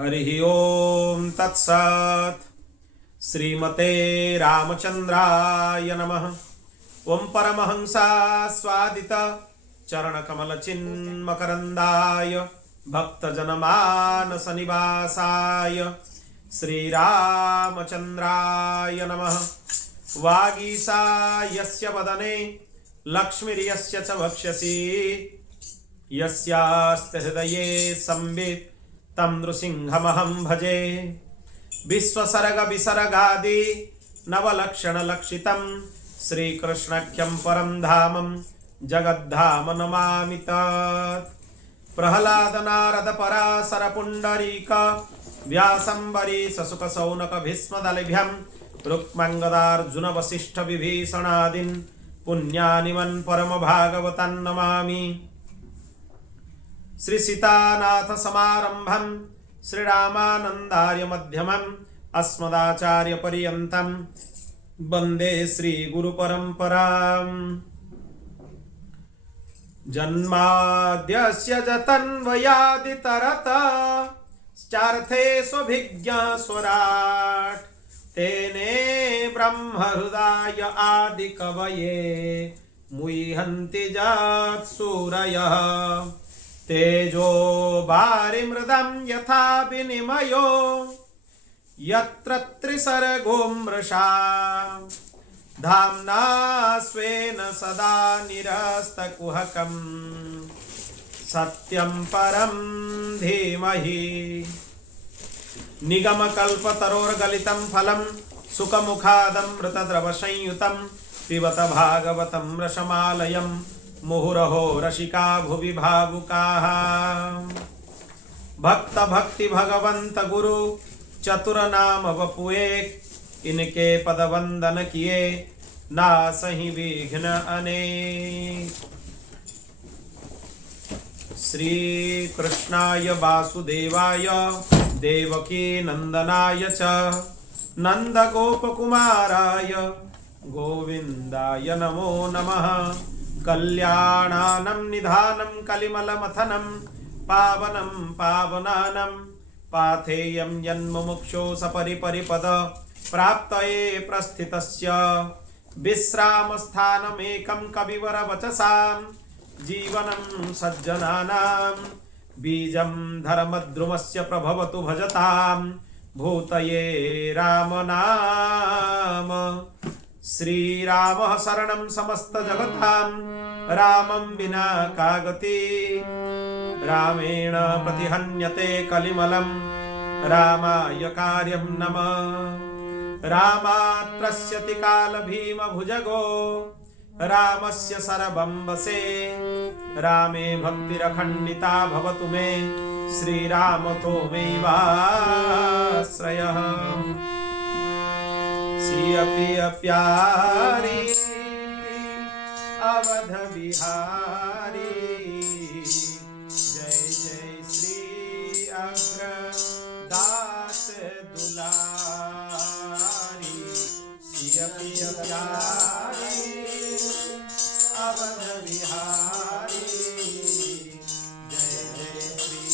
हरि ओम तत्सत्। श्रीमते रामचंद्राय नमः। ओम परमहंसा स्वादित चरणकमल चिन्मकरंदाय भक्तजनमानस निवासाय श्रीरामचंद्राय नमः। वागीसा यस्य वदने लक्ष्मीर्यस्य च वक्ष्यसि यस्यास्ति हृदये संवित् तं नृसिंहमहं भजे। विश्वसर्ग विसर्गादि नवलक्षण लक्षितं श्रीकृष्णाख्यं परं धामं जगद्धाम नमामि तत्। प्रह्लाद नारद पराशर पुंडरीक व्यासंबरीश शुक शौनक भीष्मदलभ्यं रुक्मांगदार्जुन वसिष्ठ विभीषणादीन् पुण्यानिमन् परम भागवतान् नमामि। श्री सीतानाथ समारंभं श्रीरामानंदार्य मध्यमं अस्मदाचार्य पर्यन्तं वन्दे श्री गुरु परंपराम्। जन्माद्यस्य जतन्वयादितरतश्चार्थे स्वभिज्ञः स्वराट् तेने ब्रह्महृदाय आदिकवये मुह्यन्ति यत्सूरयः। तेजो वारिमृदं यथा विनिमयो यत्र त्रिसर्गो मृषा धाम्ना स्वेन सदा निरस्तकुहकं सत्यं परं धीमहि। निगमकल्पतरोर्गलितं फलं सुखमुखादमृतद्रवसंयुतं पिबत भागवतं रसमालयं मुहुरहो रसिका भुवि भावुकाः। भक्त भक्ति भगवंत गुरु चतुर नाम वपुए इनके पद वंदन किए नासहि विघ्न अनेक। श्री कृष्णाय वासुदेवाय देवकी नंदनाय च नंद गोपकुमाराय गोविंदाय नमो नमः। कल्याणानं निधानं कलिमलमथनं पावनं पावनानं पाथेयं यन्मुमुक्षो सपरिपरिपद प्राप्तये प्रस्थितस्य विश्रामस्थानमेकं कविवरवचसां जीवनं सज्जनानां बीजं धर्मद्रुमस्य प्रभवतु भजतां भूतये राम नाम। श्रीरामः शरणं समस्त जगतां रामं विना का गति। रामेण प्रतिहन्यते कलिमलं रामाय कार्यं नमः। रामात् त्रस्यति काल भीम भुजगो रामस्य सर्वं वशे। रामे भक्तिरखण्डिता भवतु मे श्रीराम त्वमेवाश्रयः। सिया पिया प्यारी अवध बिहारी जय जय श्री अग्रदास दुलारी। सिया पिया प्यारी अवध बिहारी जय जय श्री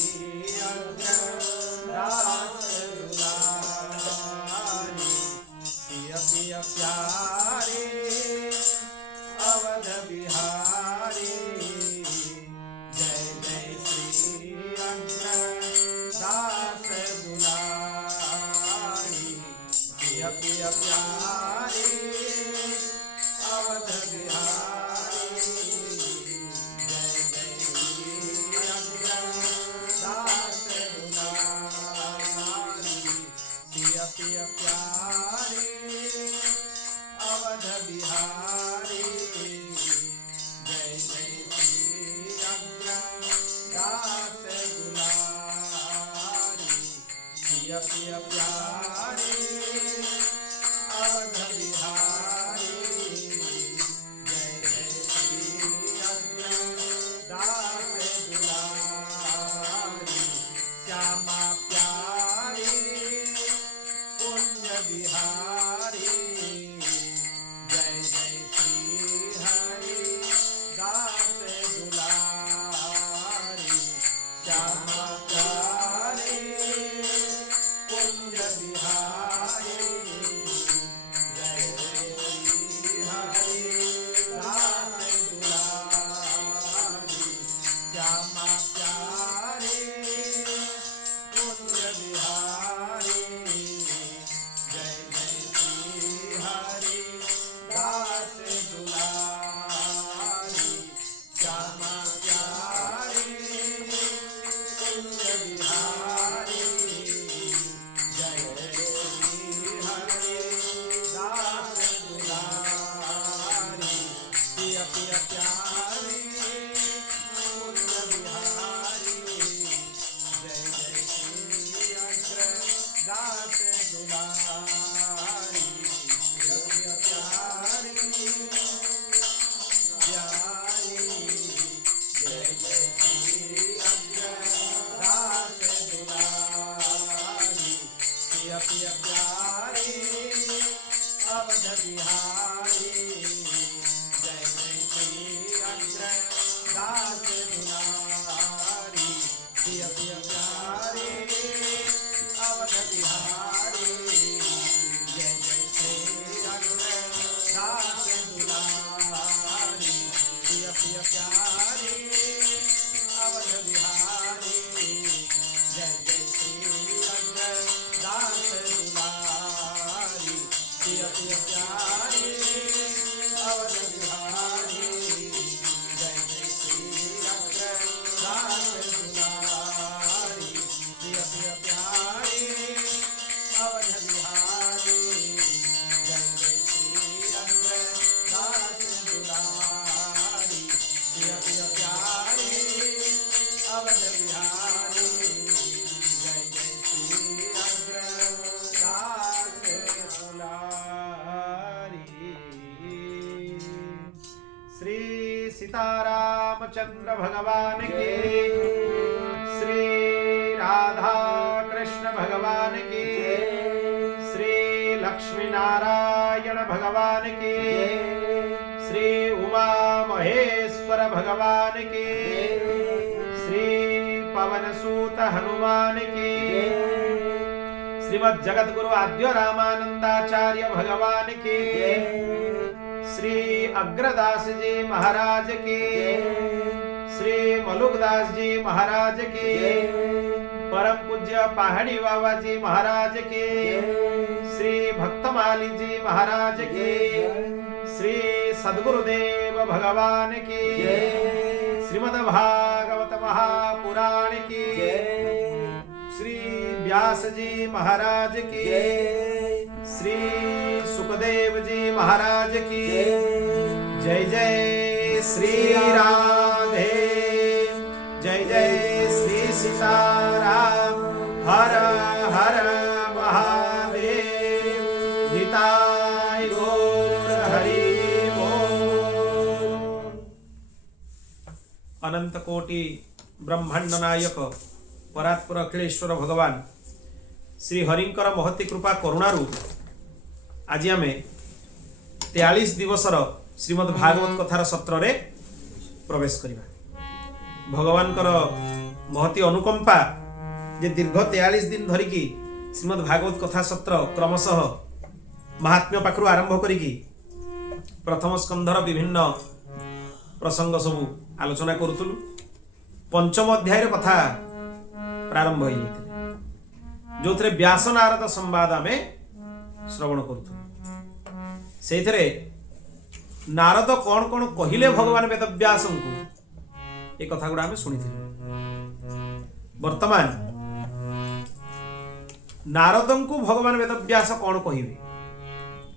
अग्रदास दुलारी। पिया प्यारे अवध बिहारी सीतारामचंद्र भगवान की, श्री राधा कृष्ण भगवान की, श्री लक्ष्मी नारायण भगवान की, श्री उमा महेश्वर भगवान की, श्री पवन सूत हनुमान की, श्रीमद् जगत गुरु आद्य रामानंदाचार्य भगवान की, श्री अग्रदास जी महाराज की, श्री मलुकदास जी महाराज की, परम पूज्य पहाड़ी बाबा जी महाराज की, श्री भक्तमाली जी महाराज की, श्री सद्गुरुदेव भगवान की, श्रीमद् भागवत महापुराण की, श्री व्यास जी महाराज की, श्री सुखदेव जी महाराज की। जय जय श्री राधे, जय जय श्री सीताराम, हर हर महादेव, निताय गौर हरि बोल। अनंत कोटि ब्रह्मांड नायक परात्पर अखिलेश्वर भगवान श्री हरिंकर महती कृपा करुणारू आज आम 43 दिवसर श्रीमद् भागवत कथार सत्र रे प्रवेश करिबा। भगवानकर महती अनुकंपा जे दीर्घ 43 दिन धरिकी श्रीमद् भागवत कथा सत्र क्रमशः महात्म्य पाखरु आरंभ करिकी प्रथम स्कंधर विभिन्न प्रसंग सबु आलोचना करुतलु। पंचम अध्याय कथा प्रारंभ हो जो थे व्यास नारद संवाद आम श्रवण करूँ। से नारद कौन कौन कहले भगवान वेदव्यास को ये कथा गुड़ा आम शुणी। वर्तमान नारद को भगवान वेदव्यास कौन कहे,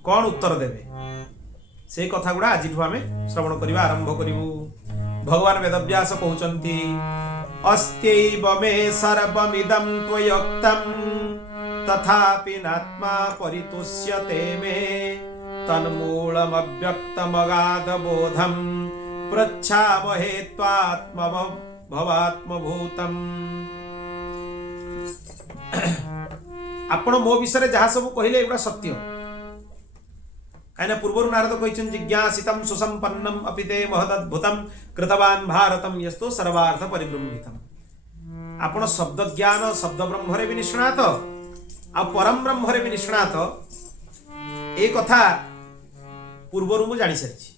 कौन उत्तर देवे, से कथा गुड़ा आज आम श्रवण करवा आरंभ करूँ। भगवान वेदव्यास कहते अस्त्यैव मे सर्वमिदं त्वयोक्तं तथापि नात्मा परितुष्यते मे तन्मूलमव्यक्तमगाधबोधं पृच्छामहे त्वात्मभवात्मभूतम्। आपण मो विषय जहाँ सब कहले एगुड़ा सत्य कहीं पूर्व नारद कहते जिज्ञासितं सुसंपन्नम अपि ते महदद्भुतं कृतवान् भारतम यस्तो सर्वार्थ परिब्रह्मितम्। आपण शब्द ज्ञान शब्द ब्रह्मरे भी निष्णात आ परम ब्रह्मरे भी निष्णात ए कथा पूर्वर मु जानि सारी।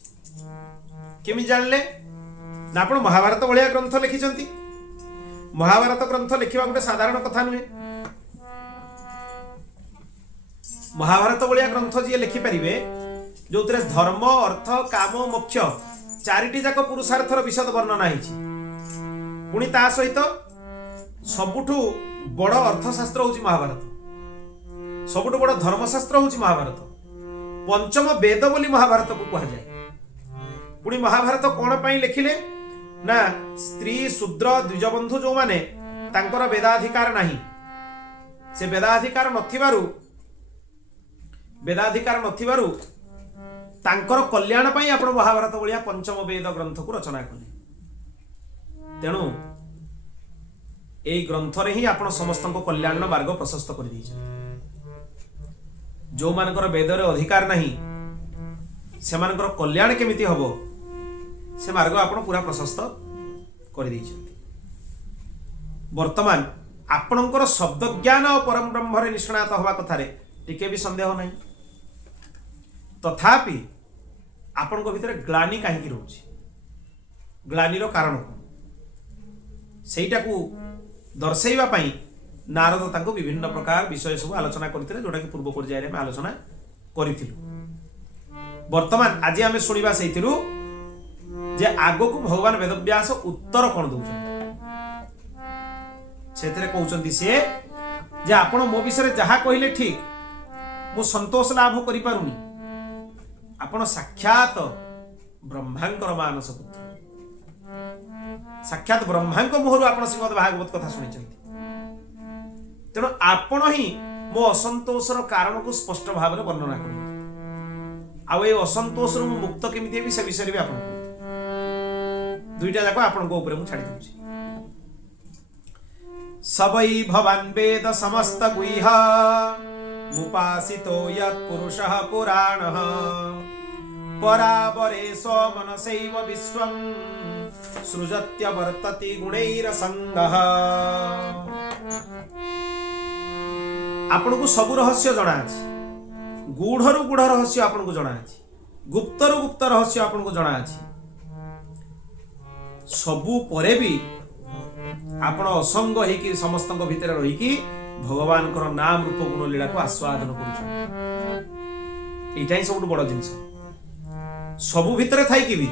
केमि जानले ना आपण महाभारत भलिया ग्रंथ लिखिछंती। महाभारत ग्रंथ लिखिबा गोटे साधारण कथा नुहे। महाभारत भलिया ग्रंथ जी लिखि परिबे जो धर्म अर्थ काम मोक्ष चारिटी जाक पुरुषार्थर विशद वर्णना होइछि। पुणी ता सहित सबुठु बड़ अर्थशास्त्र होछि महाभारत, सबुठु बड़ धर्मशास्त्र होछि महाभारत। पंचम वेद बोली महाभारत को कहा जाए। पुणी महाभारत कौन पाई लिखिले ना स्त्री शूद्र द्विजबंधु जो माने तांकर वेदाधिकार नाही, से वेदाधिकार नथिबारु तांकर कल्याण पाई आपण महाभारत भलिया पंचम वेद ग्रंथ को रचना कले। तेणु ए ग्रंथ रे ही आपण समस्त कल्याण मार्ग प्रशस्त कर दीजिए। जो मानकर वेद रे अधिकार नहीं से मानकर कल्याण केमिति हबो से मार्ग आपण पूरा प्रशस्त कर दीजिए। वर्तमान आपणकर शब्द ज्ञान और परम ब्रह्म रे निष्णात हवा कथा रे टिके भी संदेह नहीं। तथापि आपण भितर ग्लानि कहीं रोचे, ग्लानिर कारण कौन सेटा को दर्शाइबा पई नारद तांको विभिन्न प्रकार विषय सब आलोचना करथिले, जोटा कि पूर्व पर्याय रे आलोचना करिथिलु। वर्तमान आज आमे सुनिबा सेइथिलु जे आगो को भगवान वेदव्यास उत्तर कोन दउछन। सेतरे कहउचंती से जे आपण मो विषय जहा कहिले ठीक मु संतोष लाभ करि पारुनी। आपण साक्षात ब्रह्मांकर मानस पुत्र, साक्षात ब्रह्मांक मुहरु आपण श्रीमद् भागवत कथा सुनिचंती। तेणु आपण ही मो असंतोषर कारण को स्पष्ट भाव में वर्णना करूँ। आउ ये असंतोष मुक्त केमी भी से विषय भी आप दुईटा जाक आपण ऊपर मु छाड़ी दूची। सबई भवान वेद समस्त गुह्य मुपासितो यत् पुरुषः पुराणः परावरे स्वमनसैव विश्वं सृजत्यवर्तति गुणैरसङ्गः। आपनको सबु रहस्य जଣା अछि, गूढ़रु गूढ़ रहस्य आपनको जଣା अछि, गुप्तरु गुप्त रहस्य आपनको जଣା अछि। सबु परे भी आपण असंग होइकि समस्तଙ୍କ भिତରେ रहिकि भगवानकर नाम रूप गुण लीला को आस्वादन करूछन। एटा ही सबु बड़ जिंस। सबु भिତରେ थाई कि भी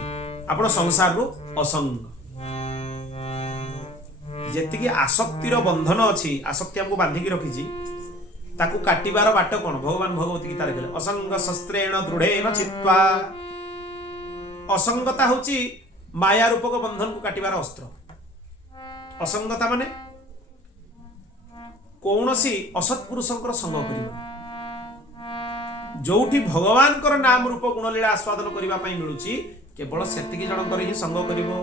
आपण संसार रु असंग। जेतिकि आसक्तिर बंधन अछि, आसक्ति हमको बांधी की रखिछि, ताकू काटिबार बाट कोन? भगवान भगवती गीता रे कहले असंग शस्त्रेण दृढ़ेन चित्वा। असंगता होची माया रूपक बंधन को काटिबार अस्त्र। असंगता माने कौनसी असत पुरुषंकर संग करिबो, जोठी भगवानकर नाम रूप गुण लीला आस्वादन करिबा पई मिलुची केवल सेतिकी जनकर ही संग करिबो।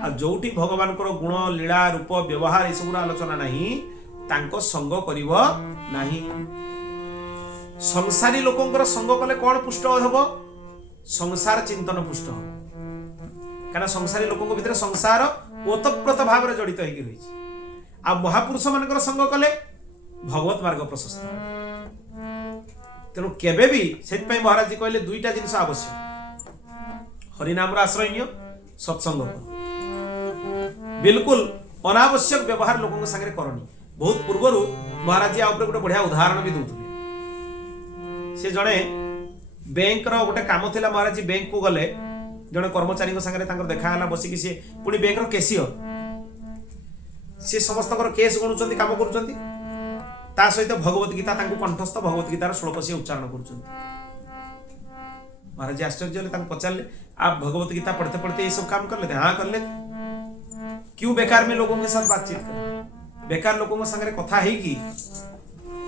आ जोठी भगवानकर गुण लीला रूप व्यवहार ए सबुरा आलोचना नाही, तांको संग करिबो नाही। संसारी लोकंकर संग कले कोन पुष्ट होबो? संसार चिंतन पुष्ट हो। कारण संसारी लोकंक भितर संसार ओतप्रोत भाव में जड़ित होगी रही। आ महापुरुष मानकर संग कले भगवत मार्ग प्रशस्त। तेणु केबे भी सेतपई महाराज जी कहले दुईटा जिनिस आवश्यक, हरिनाम आश्रय नियो, सत्संग करो। बिल्कुल अनावश्यक व्यवहार लोकों संगे करनी। बहुत पूर्वर महाराज जी गोटे बढ़िया उदाहरण भी दौले। से जड़े बैंक गोटे काम थिला, महाराज जी बैंक को गले, जड़े कर्मचारी संगे देखा बसिकी सी पुणी बैंक केसियर, सी समस्त केस गणुंट काम कर सहित भगवत गीता कंठस्थ भगवत गीतार श्लोक सी उच्चारण कर। महाराज जी आश्चर्य पचारे आप भगवत गीता पढ़ते पढ़ते ये सब काम कर लेते? हाँ कर लेते। क्यों बेकार में लोगों के साथ बातचीत करें? बेकार लोगों के संगे कथा है कि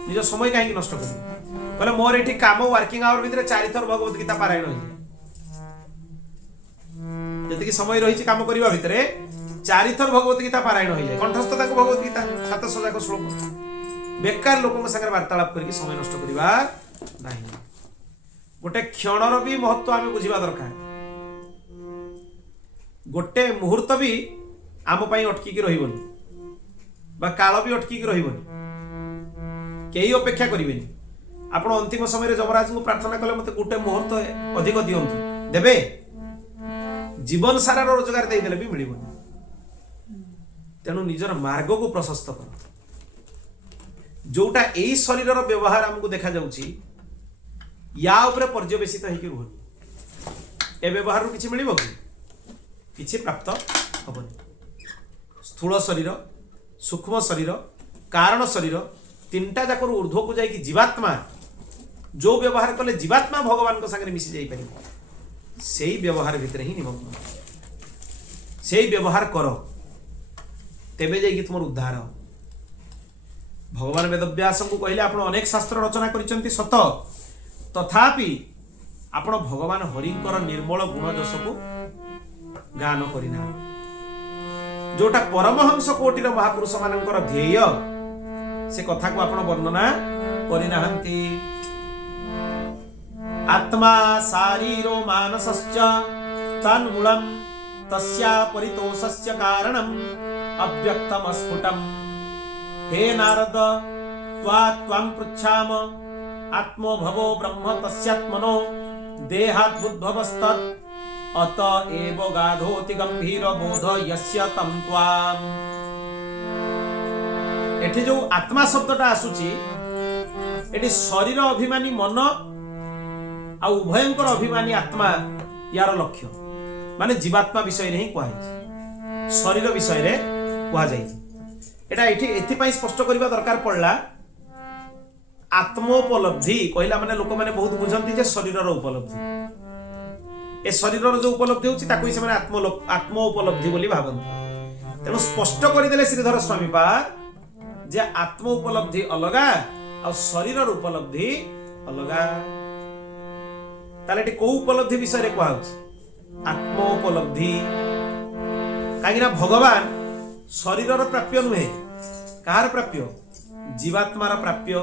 निज समय कहीं नष्ट कर? कहले मोर एठी काम वर्किंग आवर भितर 4 थर भगवत गीता पारायण हो जाए। जति समय रही काम करने भितर 4 थर भगवत गीता पारायण हो जाए। कंठस्थ भगवत गीता 700 जाक श्लोक। बेकार लोकों संगे वार्तालाप करके समय नष्ट करवा नहीं। गोटे क्षणर भी महत्व आम बुझा दरकार। गोटे मुहूर्त भी आम अटकिकी रही, काल भी अटकिकी रही, कई अपेक्षा करें। आप अंतिम समय जमराज को प्रार्थना कले मत गोटे मुहूर्त अधिक दिंतु, देवे? जीवन सारा रोजगार देदेले भी मिलबनी। तेणु निजर मार्ग को प्रशस्त कर। जोटा यही शरीर व्यवहार आमको देखा जाउची, या उपरे पर्यवेसित होइके रुहनी। ए व्यवहार किछि मिलिबो कि? किछि प्राप्त हबनी। स्थूल शरीर, सूक्ष्म शरीर, कारण शरीर, तीनटा जाकर ऊर्ध्व को जाइए जीवात्मा जो व्यवहार कले जीवात्मा भगवान को संगे मिसी जाई पारे, से व्यवहार भितर ही निमग्न। से व्यवहार कर, तेबे जाइए तुम उद्धार। भगवान वेदव्यास को कहले आप अनेक शास्त्र रचना करिसंती सत, तथापि आपण भगवान हरिंकर निर्मल गुण जस को गान करिना। जोटा परमहंस कोटिर महापुरुष मानकर ध्येय, से कथा को आपण वर्णना करिनाहंती। आत्मा शारीरो मानसश्च तन्मूलम् तस्या परितोषस्य कारणम् अव्यक्तम् अस्फुटम्। हे नारद, त्वां पृच्छाम आत्मो भवो ब्रह्म तस्यात्मनो देहाद्भुद्भवस्तत् अत एव गाधोति गंभीर बोध यस्य तं त्वाम्। एठी जो आत्मा शब्दटा आसुची, एठी शरीर अभिमानी मन आ उभयंकर अभिमानी आत्मा यार लक्ष्य माने जीवात्मा विषय रे ही कहा जाय, शरीर विषय रे कहा जाय। एटा एथि पई स्पष्ट करबा दरकार पड़ला। आत्मोपलब्धि कहला माने लोक माने बहुत बुझंती जे शरीरर उपलब्धि। ए शरीरर जो उपलब्धि होची ताको ही से माने आत्मोपलब्धि बोली भाबंती। तेणु स्पष्ट करदेले श्रीधर स्वामी पा जे आत्म उपलब्धि अलगा और शरीरर उपलब्धि अलगा। ताले को उपलब्धि विषय रे कहा होची? आत्मोपलब्धि। कहीं भगवान शरीर प्राप्य नुहे, कहार प्राप्य? जीवात्मार प्राप्य।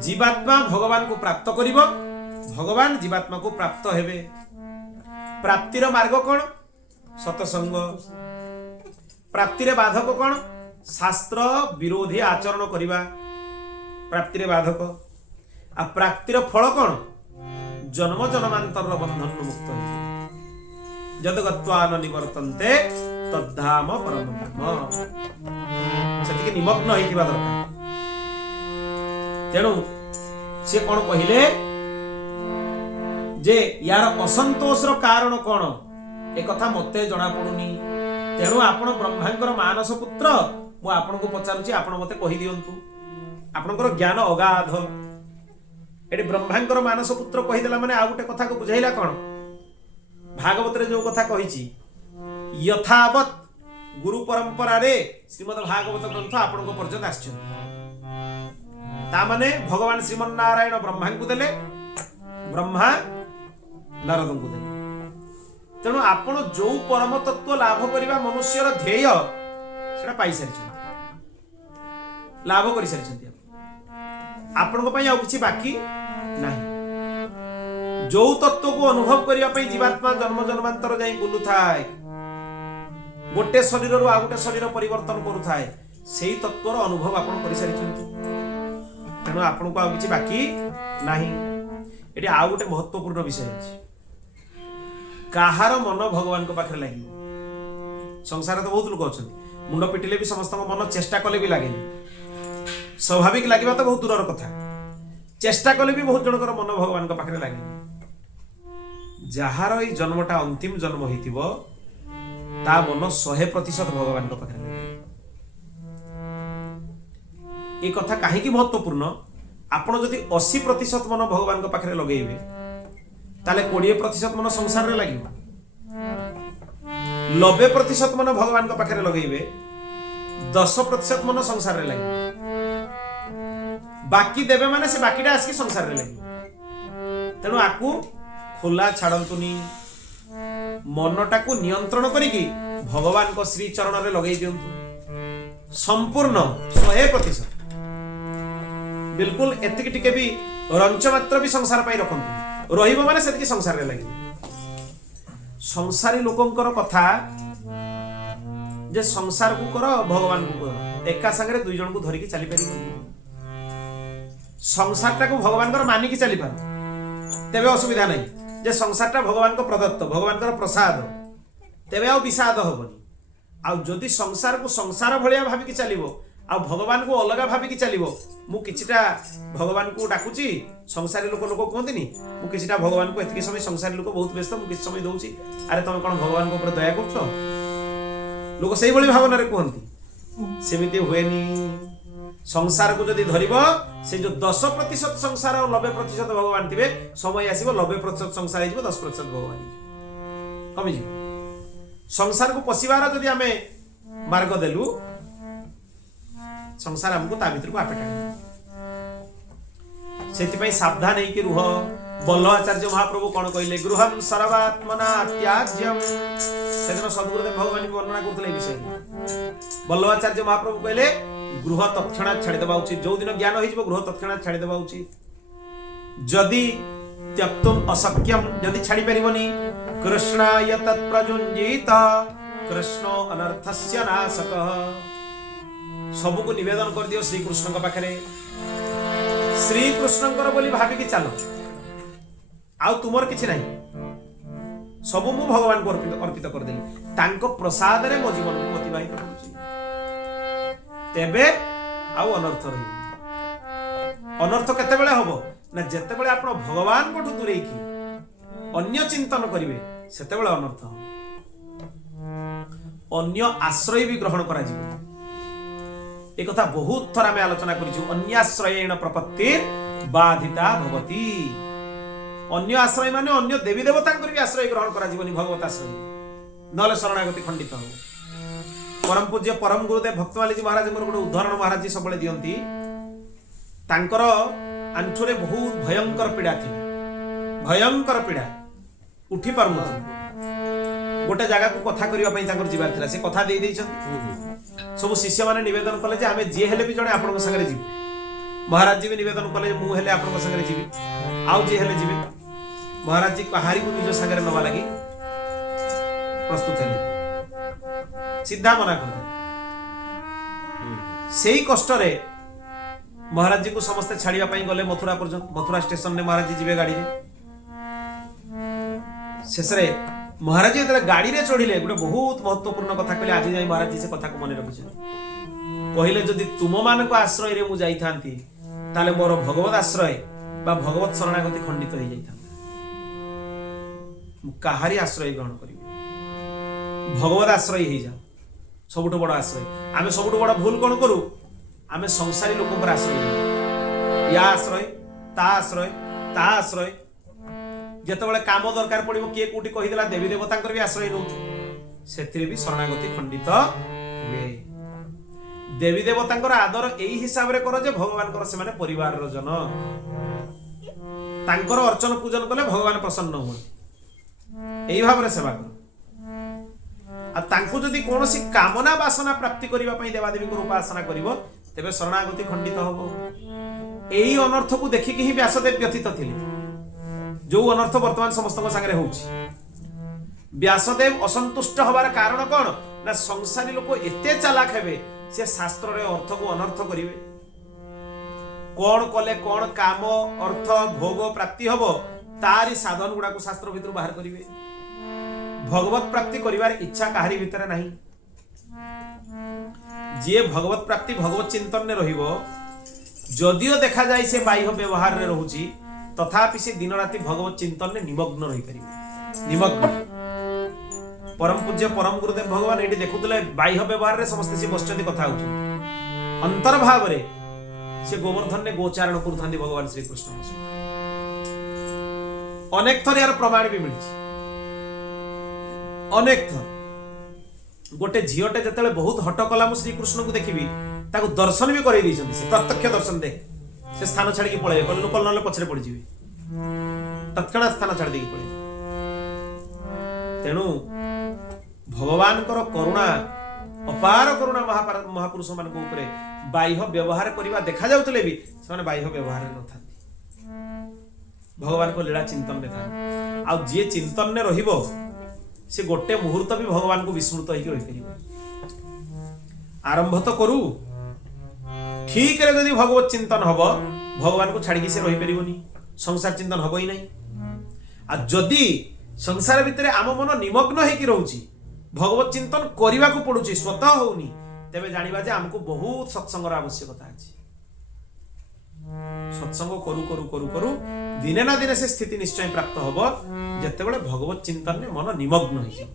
जीवात्मा भगवान को प्राप्त करिब, भगवान जीवात्मा को प्राप्त हेबे। प्राप्तिर मार्ग कौन? सतसंग। प्राप्तिर बाधक कौन? शास्त्र विरोधी आचरण करिबा प्राप्तिर बाधक। आ प्राप्तिर फल कौन? जन्म जन्मांतर बंधन मुक्त होइबे। जद गत्वा न निवर्तन्ते तद्धाम परम धाम। सेतिके निमग्न होइतिबा दरकार। तेणु से कौन कहिले जे यार असंतोषर कारण कौन एक कथा मते जना पड़ुनी। तेणु आपण ब्रह्मांकर मानस पुत्र, मु आपण को पचारुची, आपण मते कहि दियंतु। आपणकर ज्ञान अगाध। एटी ब्रह्मांकर मानस पुत्र कहि देला माने आ गुटे कथा को बुझाइला कोन? भागवत रे जो कथा कहिची, यथावत गुरु परंपरा रे श्रीमद् भागवत ग्रंथ आपण को पर्यंत आछन। ता माने भगवान श्रीमन नारायण ब्रह्मा को देले, ब्रह्मा नारद को देले। तेणु आपण जो परम तत्व लाभ करिबा मनुष्यर ध्येय सेटा पाई सारिछन, लाभ करि सारिछन। आपण को पई आ किछि बाकी नाही। जो तत्व को अनुभव करिया पई जीवात्मा जन्म जन्मांतर जाई बुलु थाए, गोटे शरीर रु आ गोटे शरीर परिवर्तन करू थाए, सेही तत्वर अनुभव आपण करि सारिछन। तेणु आपण को आ किछि बाकी नाही। एटी आ गोटे महत्वपूर्ण विषय अछि। काहार मन भगवान को पाखे लगे? संसार तो बहुत लोग अच्छा, मुंड पिटिले भी समस्त मन चेष्टा कले भी लगे। स्वाभाविक लगे तो बहुत दूर कथा, चेष्टा कले भी बहुत जनकर मन भगवान को पाखे लगे। जार ये जन्मटा अंतिम जन्म होइतिबो ता मन 100% भगवान को पाखे लगे। ये कथा कहीं महत्वपूर्ण? आपण जदि 80% मन भगवान को पाखे लगेबे ताले 20% मन संसार रे लागिबो। 90% मन भगवान को पाखे लगेबे, 10% मन संसार रे लागिबो। बाकी देबे माने से बाकीटा आसकी संसार रे लागिबो। तेणु आकु खोला छाड़ंतुनी, मनटा को नियंत्रण करिकी भगवान को श्री चरण रे लगेई दियंतु। संपूर्ण 100% बिल्कुल एतिक टिके भी रंच मात्र भी संसार पाई रखंतु। रहिबो माने सेतिकी संसार रे लागिबो। संसारी लोकंकर कथा जे संसार को कर, भगवान को कर, एका संगे दुई जन को धरिकी चली पारि। संसारटा को भगवान कर मानिकी चली पार, तेबे असुविधा नहीं। जे संसारटा भगवान को प्रदत्त, भगवान कर प्रसाद, तेबे आ विषाद होबनी। आ जदि संसार को संसार भलिया भाबिकी चलिबो, आ भगवान को अलग भाबिकी चलिबो, मु किछिटा भगवान को डाकुची, संसारी लोक कहते मु किछिटा भगवान को एतिकी समय संसारी लोक बहुत व्यस्त, मु किछ समय दउची, अरे तुम कौन भगवान को ऊपर दया करछो? लोक सेही भली भावना रे कहंती। सेमिति हुएनी। संसार को जदि धरिबो, से जो 10% संसार और 90% भगवान थिबे, समय आसीबो 90% संसार हिजबो, 10% भगवान हिजबो, कमी जिवो। संसार को पसिबार जदि आमे मार्ग देलु, संसार हमको ता भीतर को आपे टाणी। सेति सावधान होइके रुह। बल्लभाचार्य महाप्रभु कौन कहले? गृहम सर्वात्मना त्याज्यम। सेदिन सद्गुरुदेव भगवान को वर्णना करथिले विषय। बल्लभाचार्य महाप्रभु कहले गृह तत्क्षणात छाड़ी देबा उचित। जो दिन ज्ञान होइजबो गृह तत्क्षणात छाड़ी देबा उचित। जदि त्यक्तुम अशक्यम, जदि छाड़ी परिबनी, कृष्णाय तत्प्रजुञ्जीत, कृष्णो अनर्थस्य नाशकः। सबको निवेदन कर दियो श्री कृष्ण का पाखरे। श्री कृष्णकर बोली भाबिकी चलो, आउ तुमर किछि नाही, सबु मु भगवान को अर्पित कर देली। तांको प्रसाद रे मो जीवन को अतिबाहित करूची, तेबे आउ अनर्थ रही। अनर्थ केते बेले हबो ना, जेते बेले आपण भगवान को दूरे की अन्य चिंतन करिवे, सेते बेले अनर्थ हो। अन्य आश्रय भी ग्रहण करा जीवो। एक कथा बहुत थर आमे आलोचना करिछु। अन्याश्रयेण प्रपत्तिर बाधिता भवति। अन्य आश्रय माने अन्य देवी देवता भी आश्रय ग्रहण करा जीवनी, भगवत आश्रय नले शरणागति खंडित हो। परम पूज्य परम गुरुदेव भक्तमाली जी महाराज गोटे उदाहरण महाराज जी सब दियंती। तांकर आंठुरे बहुत भयंकर पीड़ा थिला, भयंकर पीड़ा, उठी पारु नथिले। गोटे जगह को कथा करने जीवार था से कथा दे सब शिष्य मैंने नवेदन कले जे आमे जी हेले भी जड़े आपण संगे जी महाराज जी भी नवेदन कले मुझे आपण संगे जी आउ जी हेले जी महाराज जी कहारी को निज सागर नवा लगी प्रस्तुत है सीधा मना कर से कष्ट महाराज जी को समस्ते छाड़ापी गले मथुरा पर्यंत मथुरा स्टेशन में महाराज जी जीवे गाड़ी में शेष महाराज जी गाड़ी में चढ़िले गोटे बहुत महत्वपूर्ण कथा कहले आज जाए महाराज जी से कथा को मन रखुचे कहले जदि तुम मान आश्रय रे मु जाइथा ताले मोर भगवत आश्रय बा भगवत शरणागति खंडित हो जाता कहारी आश्रय ग्रहण करी भगवत आश्रय हो जा सबुठ बड़ आश्रय आम सबुठ बड़ भूल कौन करूँ आम संसारी लोक आश्रय या आश्रय ता आश्रय ता आश्रय जितेबाला काम दरकार पड़ो किए कौटी कहीदेला देवी देवता भी आश्रय नौ से भी शरणागति खंडित हुए देवी देवता आदर यही हिसाब से कर जे भगवान से परिवार जन तांकर अर्चन पूजन कले भगवान प्रसन्न हुए यही भाव सेवा कर जदि कौन कामना बासना प्राप्ति करने देवादेवी उपासना करिवो तेबे शरणागति खंडित हम यही अनर्थ को देखिकी ही व्यासदेव व्यथित थिले जो अनर्थ वर्तमान समस्त सागरे होउछि व्यासदेव असंतुष्ट हबार कारण कौन ना संसारी लोक एते चालाक हेबे से शास्त्र रे अर्थ को अनर्थ करिवे कौन कले कौन काम अर्थ भोग प्राप्ति हबो तारी साधन गुड़ा को शास्त्र भितर बाहर करिवे भगवत प्राप्ति करिवार इच्छा काहारी भितर नहीं जे भगवत प्राप्ति भगवत चिंतन ने रहिबो जदियो देखा जाए से बाह्य व्यवहार रे रहूची तथापि से दिन राति भगवत चिंतन ने निमग्न रही परिबे निमग्न परम पूज्य परम गुरुदेव भगवान एटी देखुतले बाह्य व्यवहार रे समस्त से बसचंदी कथा होउछ अंतर भाव रे से गोवर्धन ने गोचारण करथांदी भगवान श्री कृष्ण अनेक थर यार प्रमाण भी मिली अनेक थर गोटे झीटे जिते बहुत हट कला मु श्रीकृष्ण को देखी ताको दर्शन भी कर प्रत्यक्ष दर्शन दे से स्थान छाड़ी पड़े लोक ना पछरे पड़ जाए तत्क्षणात स्थान छाड़ी देकी पड़े तेणु भगवान करुणा अपार करुणा महापुरुष मान बाह्य व्यवहार करने देखा जाउतले भी से बाह्य व्यवहार न था भगवान को लीला चिंतन में था आ जी चिंतन में रहिबो से गोटे मुहूर्त भी भगवान को विस्मृत होकर रही पार आरंभ तो करू ठीक रे यदि भगवत चिंतन हम भगवान को छाड़ी से रही पारनी संसार चिंतन हम ही नहीं आ जदि संसार भितर आम मन निमग्न होकर रोचे भगवत चिंतन करने को पड़ुची स्वतः होनी तेबे जानिबा जे हमको बहुत सत्संगर आवश्यकता अछि सत्संग करू करू करू करू दिने ना दिने से स्थिति निश्चय प्राप्त होबो जेतेबेले भगवत चिंतन में मन निमग्न हो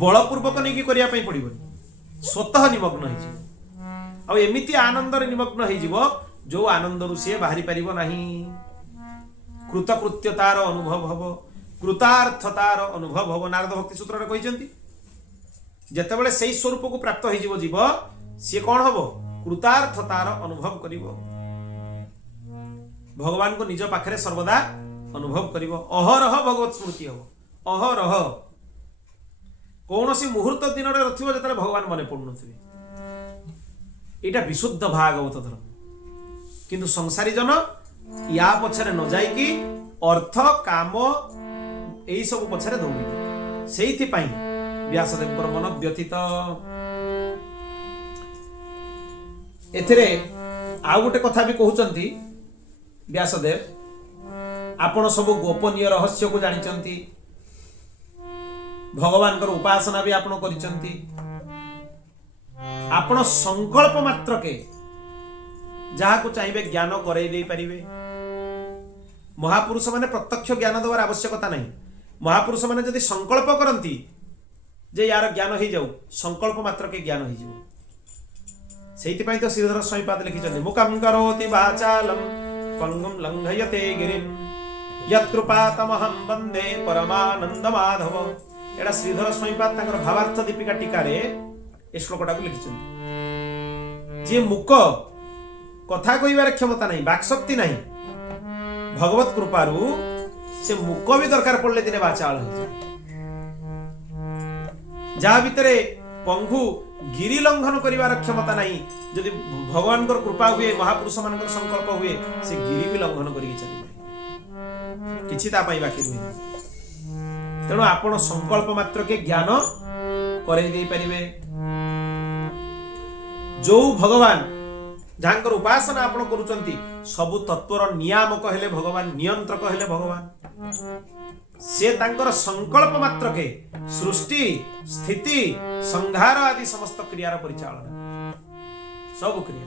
बलपूर्वक नहीं करिया पई पड़िबो स्वतः निमग्न हो आ एमिति आनंद रे निमग्न हो जो आनंद रु से बाहरी परिबो नहीं कृतकृत्यतार अनुभव हबो कृतार्थतार अनुभव हबो नारद भक्ति सूत्र रे कहिसंती जेतेबेले सेही स्वरूप को प्राप्त हो जीव सी कौन हबो कृतार्थतार अनुभव करिबो भगवान को निज पाखरे सर्वदा अनुभव करिबो अहरह भगवत स्मृति हबो अहरह कौन सी मुहूर्त दिन रे रथिबो जेतले भगवान मने पड़ुनथिबे एटा विशुद्ध भागवत धर्म किंतु संसारी जन या पछरे न जाई कि अर्थ काम एई सब पछरे दौड़ी सेइथि पई व्यासदेव मन व्यथित एथिरे आ गोटे कथा भी कहउचंती व्यासदेव आपण सब गोपनीय रहस्य को जानिचंती भगवान कर उपासना भी आपण करिचंती आपण संकल्प मात्र के जहा को चाहिए ज्ञान करई दे परिबे महापुरुष माने प्रत्यक्ष ज्ञान देवार आवश्यकता नहीं महापुरुष माने यदि संकल्प करंती जे यार ज्ञान हो जाऊ संकल्प मात्र के ज्ञान हो जाऊ सेइति पई तो श्रीधर स्वामीपाद लिखिचंती मुखं करोति वाचालम पंगुम लंघयते गिरिं यत्कृपातमहं वंदे परमानंद माधव एडा श्रीधर स्वामीपाद तांकर भावार्थ दीपिका टीका रे ए श्लोकटा को लिखिचंती जे मुख कथा कहिबार क्षमता नहीं वाक्शक्ति नहीं भगवत कृपारू से मुख भी दरकार पड़ले दिने वाचाल हो जाए जहाँ भितर पंगु गिरी लंघन करिवार क्षमता नहीं, जदि भगवान कृपा हुए, महापुरुष मान संकल्प हुए, से गिरी भी लंघन करिके चली किछि ता पई बाकी रुहे। तेणु आपण संकल्प मात्र के ज्ञान करे दे परिबे। जो भगवान जहाँकर उपासना आपण करूचंती सबु तत्वर नियामक हेले भगवान, नियंत्रक हेले भगवान। से तांकर संकल्प मात्र के सृष्टि स्थिति संहार आदि समस्त क्रियार परिचालन सब क्रिया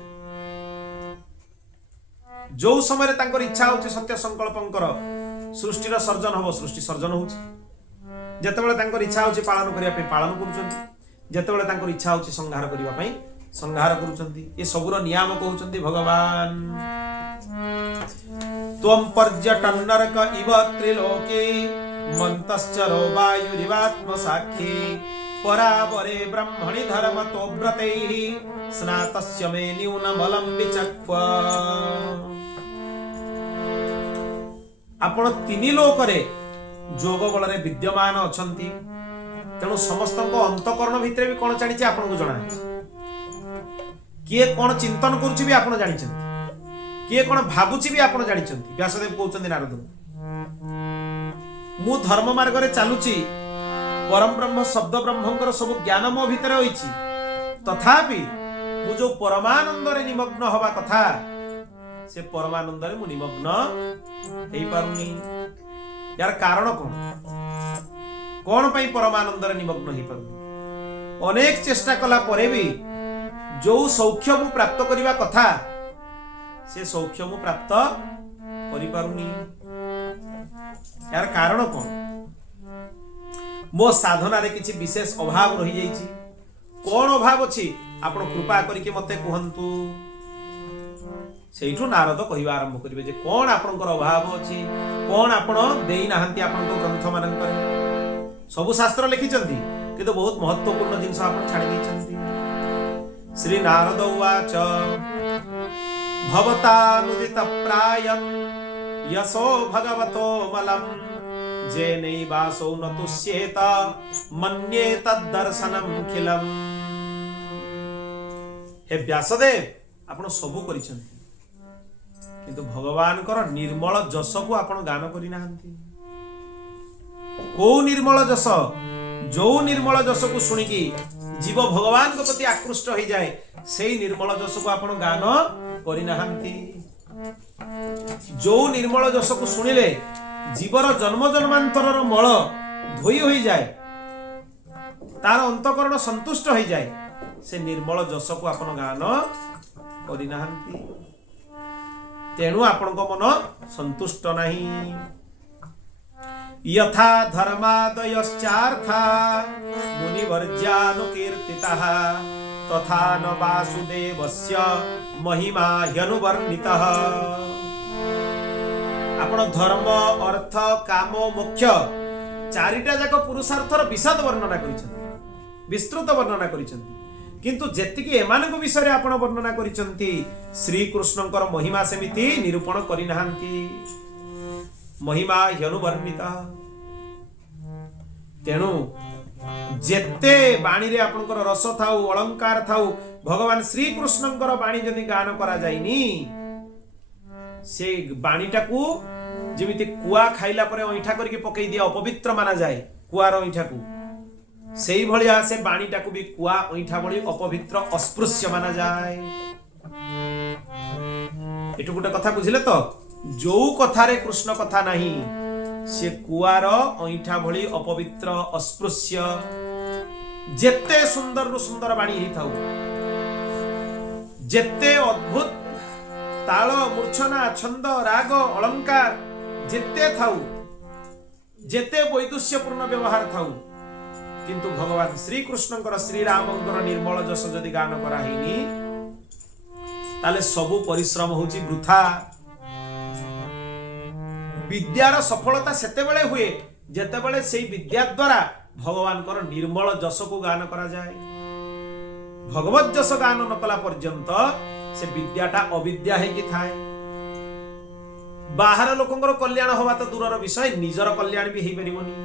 जो समय तांकर इच्छा होची सत्य संकल्पंकर सृष्टिर सर्जन हबो, सृष्टि सर्जन होची। जेतेबेले तांकर इच्छा होची पालन करिया पे पालन करूचंती, जेतेबेले तांकर इच्छा होची संहार करिया पई संहार करूचंती। ए सबुर नियामक होचंती भगवान। त्वं पर्यटन नरक इव त्रिलोके मन्तश्चरो वायुरिवात्म साक्षी परावरे ब्रह्मणि धर्म तो व्रतैः स्नातस्य मे न्यूनमलं विचक्व। आपण तीन लोकरे जोग बलरे विद्यमान अछंती, तेणु समस्तक अंतकरण भितर भी कोन जानिछि आपन को जणा अछि। किए कोन चिंतन करूछि भी आपन जानिछंती, किए कोन भाबुछि भी आपन जानिछंती। व्यासदेव कहउछंती नारद, मु धर्म मार्ग रे चालुछि, परम ब्रह्म शब्द ब्रह्मंकर सब ज्ञान मो भितर होइछि, तथापि मु जो परमानंद रे निमग्न हवा कथा से परमानंद रे मु निमग्न हेई पारुनी। यार कारण कोन पई परमानंद रे निमग्न हेई पारुनी? अनेक चेष्टा कला परे भी जो सौख्य मु प्राप्त करिवा कथा से सौख्य मु प्राप्त करि पारुनी। यार कारण कोन? मो साधना रे किछि विशेष अभाव रहि जाइछि। कोन अभाव अछि आपण कृपा करिके मते कहंतु। सेइठु नारद कहिबा आरंभ करिवे जे कोन आपनकर अभाव अछि, कोन आपण देई नाहंती आपनको ग्रंथ मानन करे। सब शास्त्र लिखिचंती किंतु बहुत महत्वपूर्ण जिंस आपण छाडी दैचंती। श्री नारद उवाच भवतानुदित प्रायं यशो भगवतो मलम् जेनैवासो न तुष्येत मन्ये तद्दर्शनमखिलम्। हे व्यासदेव आपण सबु करिसंती किंतु भगवान कर निर्मल जस को आपण गान करि नाहंती। को निर्मल जस? जो निर्मल जस को सुनी की जीव भगवान के प्रति आकृष्ट हो जाए, सेही निर्मल जस को आपण गान करि नाहंती। जो निर्मल जस को सुनिले जीवर जन्म जन्मांतर मल धोई हो जाए, तार अंतकरण संतुष्ट हो जाए, से निर्मल जस को आपण गान करि नाहंती। तेणु आपणक मन संतुष्ट नहीं। यथा धर्मादयश्चार्था मुनिवर्ज्यानुकीर्तितः तथा न वासुदेवस्य महिमा ह्यनुवर्णितः। आपण धर्म अर्थ काम मोक्ष चारिटा जाक पुरुषार्थर विशद वर्णना करिसंती, विस्तृत वर्णना करिसंती। किंतु जेतिकी एमानक विषय आपण वर्णना करिसंती श्री कृष्णकर महिमा सेमिति निरूपण करि नाहंती। महिमा ह्यनुवर्णिता। तेणु जेते बाणी रे आपनकर रस थाउ अलंकार थाउ, भगवान श्री कृष्णकर बाणी जदि गान करा जाइनी, से बाणीटाकू जेमिति कुआ खाइला परे ऐठा करके पकई दिया अपवित्र माना जाए कुआर ऐठाकू, सेही भलिया से बाणीटाकू भी कुआ ऐठा भली अपवित्र अस्पृश्य माना जाए। एटु गोटे कथा बुझिले तो, जो कथारे कृष्ण कथा नहीं से कुआर ऐठा भली अपवित्र अस्पृश्य। जेते सुंदर रु सुंदर बाणी ही थाउ, जेते अद्भुत ताल मूर्छना छंद राग अलंकार जेते थाउ, जेते वैदुष्यपूर्ण व्यवहार थाउ, किंतु भगवान श्री कृष्णकर श्री रामंकर निर्मल जस जदि गान करा हैनी, ताले सबु परिश्रम होची वृथा। विद्यार सफलता सेते बेले हुए जेते बेले सेही विद्या द्वारा भगवान कर निर्मल जस को गान करा जाए। भगवत जस गान न कला पर्यंत से विद्याटा अविद्या है कि थाए। बाहर लोकंकर कल्याण हवा तो दूरर विषय, निजर कल्याण भी हेई परिबनी।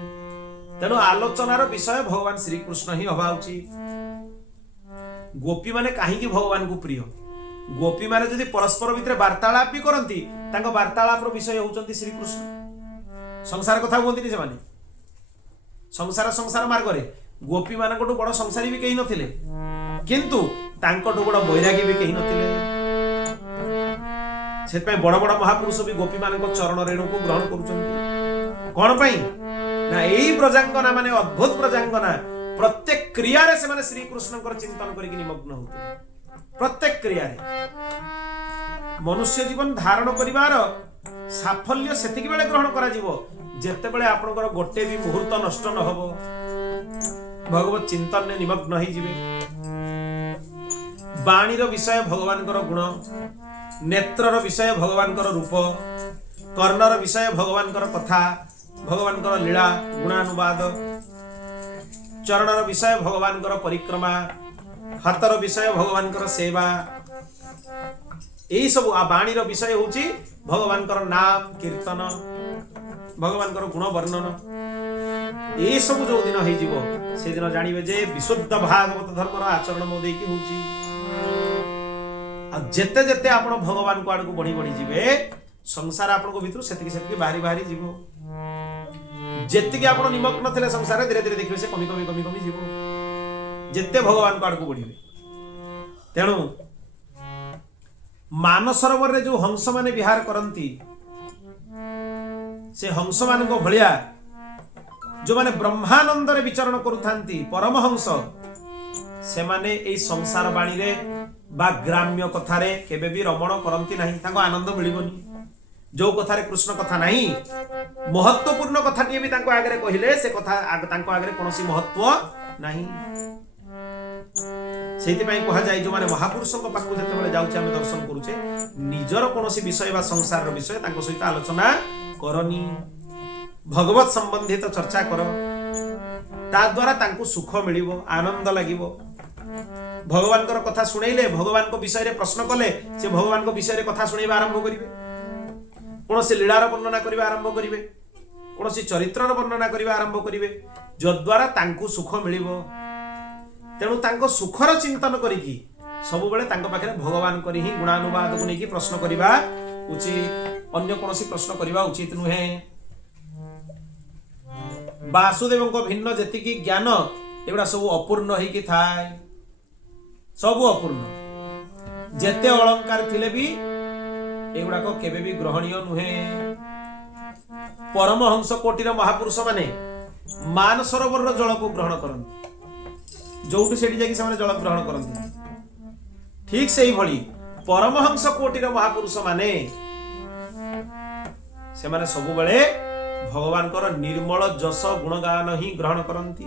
तेणु आलोचनार विषय भगवान श्रीकृष्ण ही हवा उचित। गोपी माने कहीं भगवान को प्रिय, गोपी माने जदि परस्पर भितर वार्तालाप भी करती वार्तालाप विषय होउचंती श्रीकृष्ण। संसार कथा कहते से संसार संसार मार्ग रे गोपी मानकटू बड़ संसारी भी कहीं नथिले, किंतु तांकटू बड़ बैरागी भी कहीं नथिले। से बड़ बड़ महापुरुष भी गोपी मान चरण रेणु को ग्रहण करुचंती। कौन पाई ना एई प्रजांगना माने अद्भुत प्रजांगना प्रत्येक क्रिया रे से माने श्री कृष्ण चिंतन करके निमग्न होते। प्रत्येक क्रिया रे मनुष्य जीवन धारण करिवार साफल्य सेतिक बेले ग्रहण करा जीवो जेते बेले आपनकर गोटे भी मुहूर्त नष्ट न होबो, भगवत चिंतन ने निमग्न ही जीवे। बाणीर विषय भगवानकर गुण, नेत्रर विषय भगवानकर रूप, कर्णर विषय भगवानकर कथा, भगवानकर लीला गुणानुवाद, चरणर विषय भगवानकर परिक्रमा, हाथर विषय भगवानकर सेवा। यही सब आ बाणीर विषय होची भगवानकर नाम कीर्तन, भगवानकर गुण वर्णन। ये सब जो दिन हो जीवो से दिन जानिबे जे विशुद्ध भागवत धर्मर आचरण मोदे की होची। आ जेते जेते आपण भगवान को आडको बढ़ी बढ़ी जीवे संसार आपण को भितर सेतिकी सेतिकी बाहरी बाहरी जीवो। जेतिकी आपण निमग्न थिले संसार धीरे धीरे देखिबे से कमी कमी कमी कमी जीवो जेते भगवान को आडको बढ़िबे। तेणु मानसरोवर रे जो हंस माने विहार करंती से हंस मान भलिया जो माने ब्रह्मानंद रे विचरण करुथांती परमहंस से माने ए संसार बाणी रे बा ग्राम्य कथा रे केबे भी रमण करंती नहीं, ताको आनंद मिलिबनी। जो कथा रे कृष्ण कथा नहीं महत्वपूर्ण कथा टिए भी ताको आगरे कहिले से कथा ताको आगरे कोनोसी महत्व नहीं। सेति पई कहा जाय जो माने महापुरुषक पाखु जते बेले जाउचे हम दर्शन करूचे निजर कोनोसी विषय बा संसार रो विषय ताको सहित आलोचना करनी, भगवत संबंधित चर्चा कर, ता द्वारा तांको सुख मिलिबो, आनंद लागिबो। भगवान कर कथा सुनैले भगवान को विषय रे प्रश्न कले से भगवान को विषय रे कथा सुनैबा आरंभ करिवे, कोनोसी लीलार वर्णना करिबा आरंभ करिवे, कोनोसी चरित्रर वर्णना करिबा आरंभ करिवे, जो द्वारा तांको सुख मिलिबो। तेणु तांको सुखर चिंतन करिकी सब बेले तांको पाखरे भगवान करी ही गुणानुवाद को नेकी प्रश्न करिबा उचित, अन्य कोनोसी प्रश्न करिबा उचित नुहे। वासुदेव को भिन्न जेतिकी ज्ञान एगुड़ा सब अपूर्ण होइकी थाए, सब अपूर्ण। जेते अलंकार थिले भी एगुड़ा को केबे भी ग्रहणीय नुहे। परमहंस कोटिर महापुरुष माने मान सरोवर जल को ग्रहण करंती, जोटू सेठी जाकी से जल ग्रहण करंती। ठीक से ही भली परमहंस कोटिर महापुरुष माने से माने सब बेले भगवान कर निर्मल जस गुणगान ही ग्रहण करंती।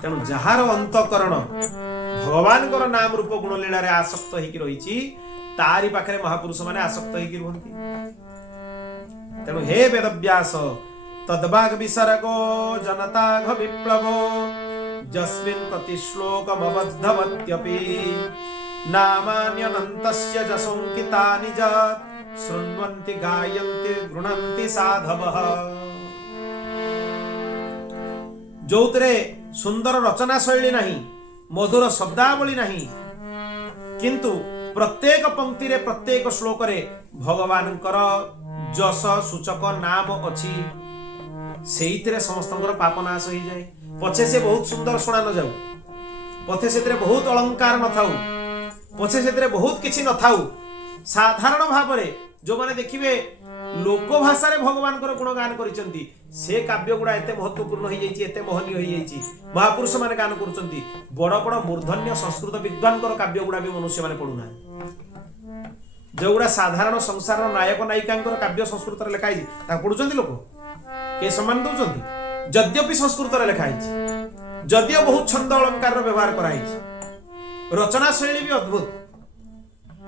तेणु जहार अंतकरण भगवान कर नाम रूप गुण लीला रे आसक्त होइकी रहिछि तारी पाखरे महापुरुष माने आसक्त होइकी रहंती। तेणु हे वेदव्यास तद्वाग विसर्गो जनताघ विप्लवो जस्मिन् प्रतिश्लोकमबद्धवत्यपि नामान्यनन्तस्य जसंकितानि च शृण्वन्ति गायन्ति गृह्णन्ति साधवः। जोतरे सुंदर रचना शैली नहीं, मधुर शब्दावली नहीं, किंतु प्रत्येक पंक्ति रे प्रत्येक श्लोक रे भगवान कर जस सूचक नाम अछि, सेइतरे समस्तंकर पाप नाश हो जाए। पछे से बहुत सुंदर सुना न जाऊ, पछे से बहुत अलंकार न थाऊ, पछे से बहुत किछि न थाऊ, साधारण भाव रे जो माने देखिबे लोक भाषा रे भगवान कर गुणगान करिसंती से काव्य गुड़ा एते महत्वपूर्ण हो जाइछि, एते मोहनीय हो जाइछि। महापुरुष माने गान करूचंती, बड़ बड़ मूर्धन्य संस्कृत विद्वान कर काव्य गुड़ा भी मनुष्य माने पढुना, जो गुड़ा साधारण संसार नायक नायिकांकर काव्य संस्कृत रे लिखाइछि ता पढुचंती लोक के सम्मान दउचंती। यद्यपि संस्कृत रे लिखाइछि, जदियो बहुत छंद अलंकार रो व्यवहार कराइछि, रचना शैली भी अद्भुत,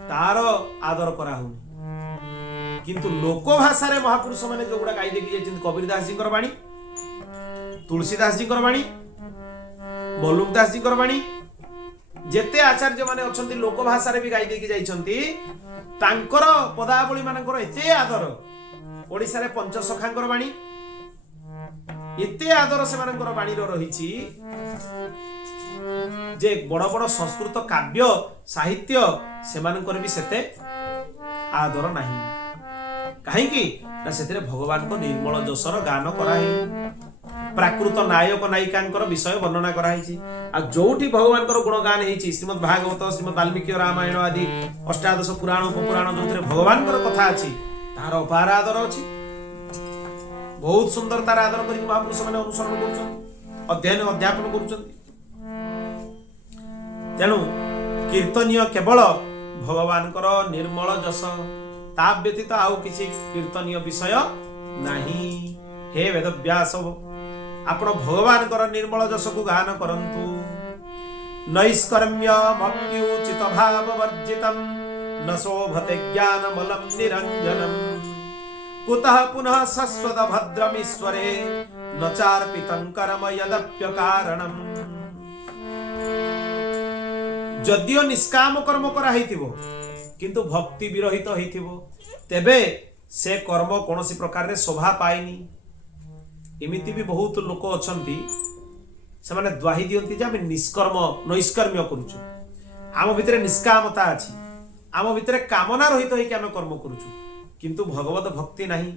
तार आदर करा होनी। किंतु लोक भाषा रे महापुरुष माने जो गुड़ा गाई देखि जाइछन कबीरदास जी कर बाणी, तुलसीदास जी कर बाणी, मल्लुकदास जी कर बाणी, जेते आचार्य माने अछंती लोक भाषा रे भी गाई देखि जाइछंती, तांकर पदावली मानकर एते आदर। ओडिसा रे पंचसखांकर बाणी, एते आदर से बाणी रही जे बड़ बड़ संस्कृत काव्य साहित्य से भी सेते आदर नहीं कहीं से भगवान को निर्मल जसर गान कराई प्राकृत नायक नायिका विषय वर्णना कराई जोठी भगवान गुणगान होती श्रीमद भागवत श्रीमद वाल्मीकि रामायण आदि अष्टादश पुराण उपपुराण जो भगवान कथा अच्छी तार अपार आदर अच्छी बहुत सुंदर तार आदर कर महापुरुष मैंने अनुसरण कर अध्ययन अध्यापन कर तेणु कीर्तनीय केवल भगवान निर्मल जस ता व्यतीत आउ किसी कीर्तनीय विषय नहीं। हे वेदव्यास आपण भगवान निर्मल जस को गान करंतु नैष्कर्म्यमप्युचित भाव वर्जितम न शोभते ज्ञानमलं निरंजनम कुतः पुनः शाश्वत भद्रमीश्वरे न चार्पितं कर्म यदप्य कारणम। जदियो निष्काम कर्म करा हेतिबो किंतु भक्ति विरहित हेतिबो तेबे से कर्म कोनोसी प्रकार रे शोभा पाइनी। एमिति भी बहुत लोक अछंती से माने द्वाही दियंती जे हम निष्कर्म नैष्कर्म्य करूछु आम भितरे निष्कामता अछि आम भितरे कामना रहित होई कि हम कर्म करूछु किंतु भगवत भक्ति नहीं।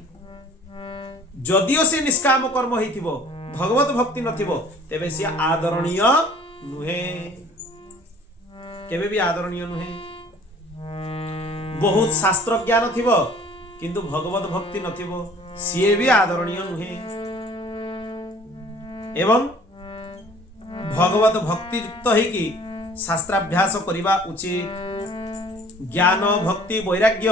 जदियो से निष्काम कर्म हेतिबो भगवत भक्ति नथिबो तेबे से आदरणीय नुहे केबे भी आदरणीय नुहे। बहुत शास्त्र ज्ञान थिबो किंतु भगवत भक्ति नथिबो सिए भी आदरणीय नुहे। एवं भगवत भक्ति युक्त होइकी शास्त्राभ्यास करिबा उचित। ज्ञान भक्ति वैराग्य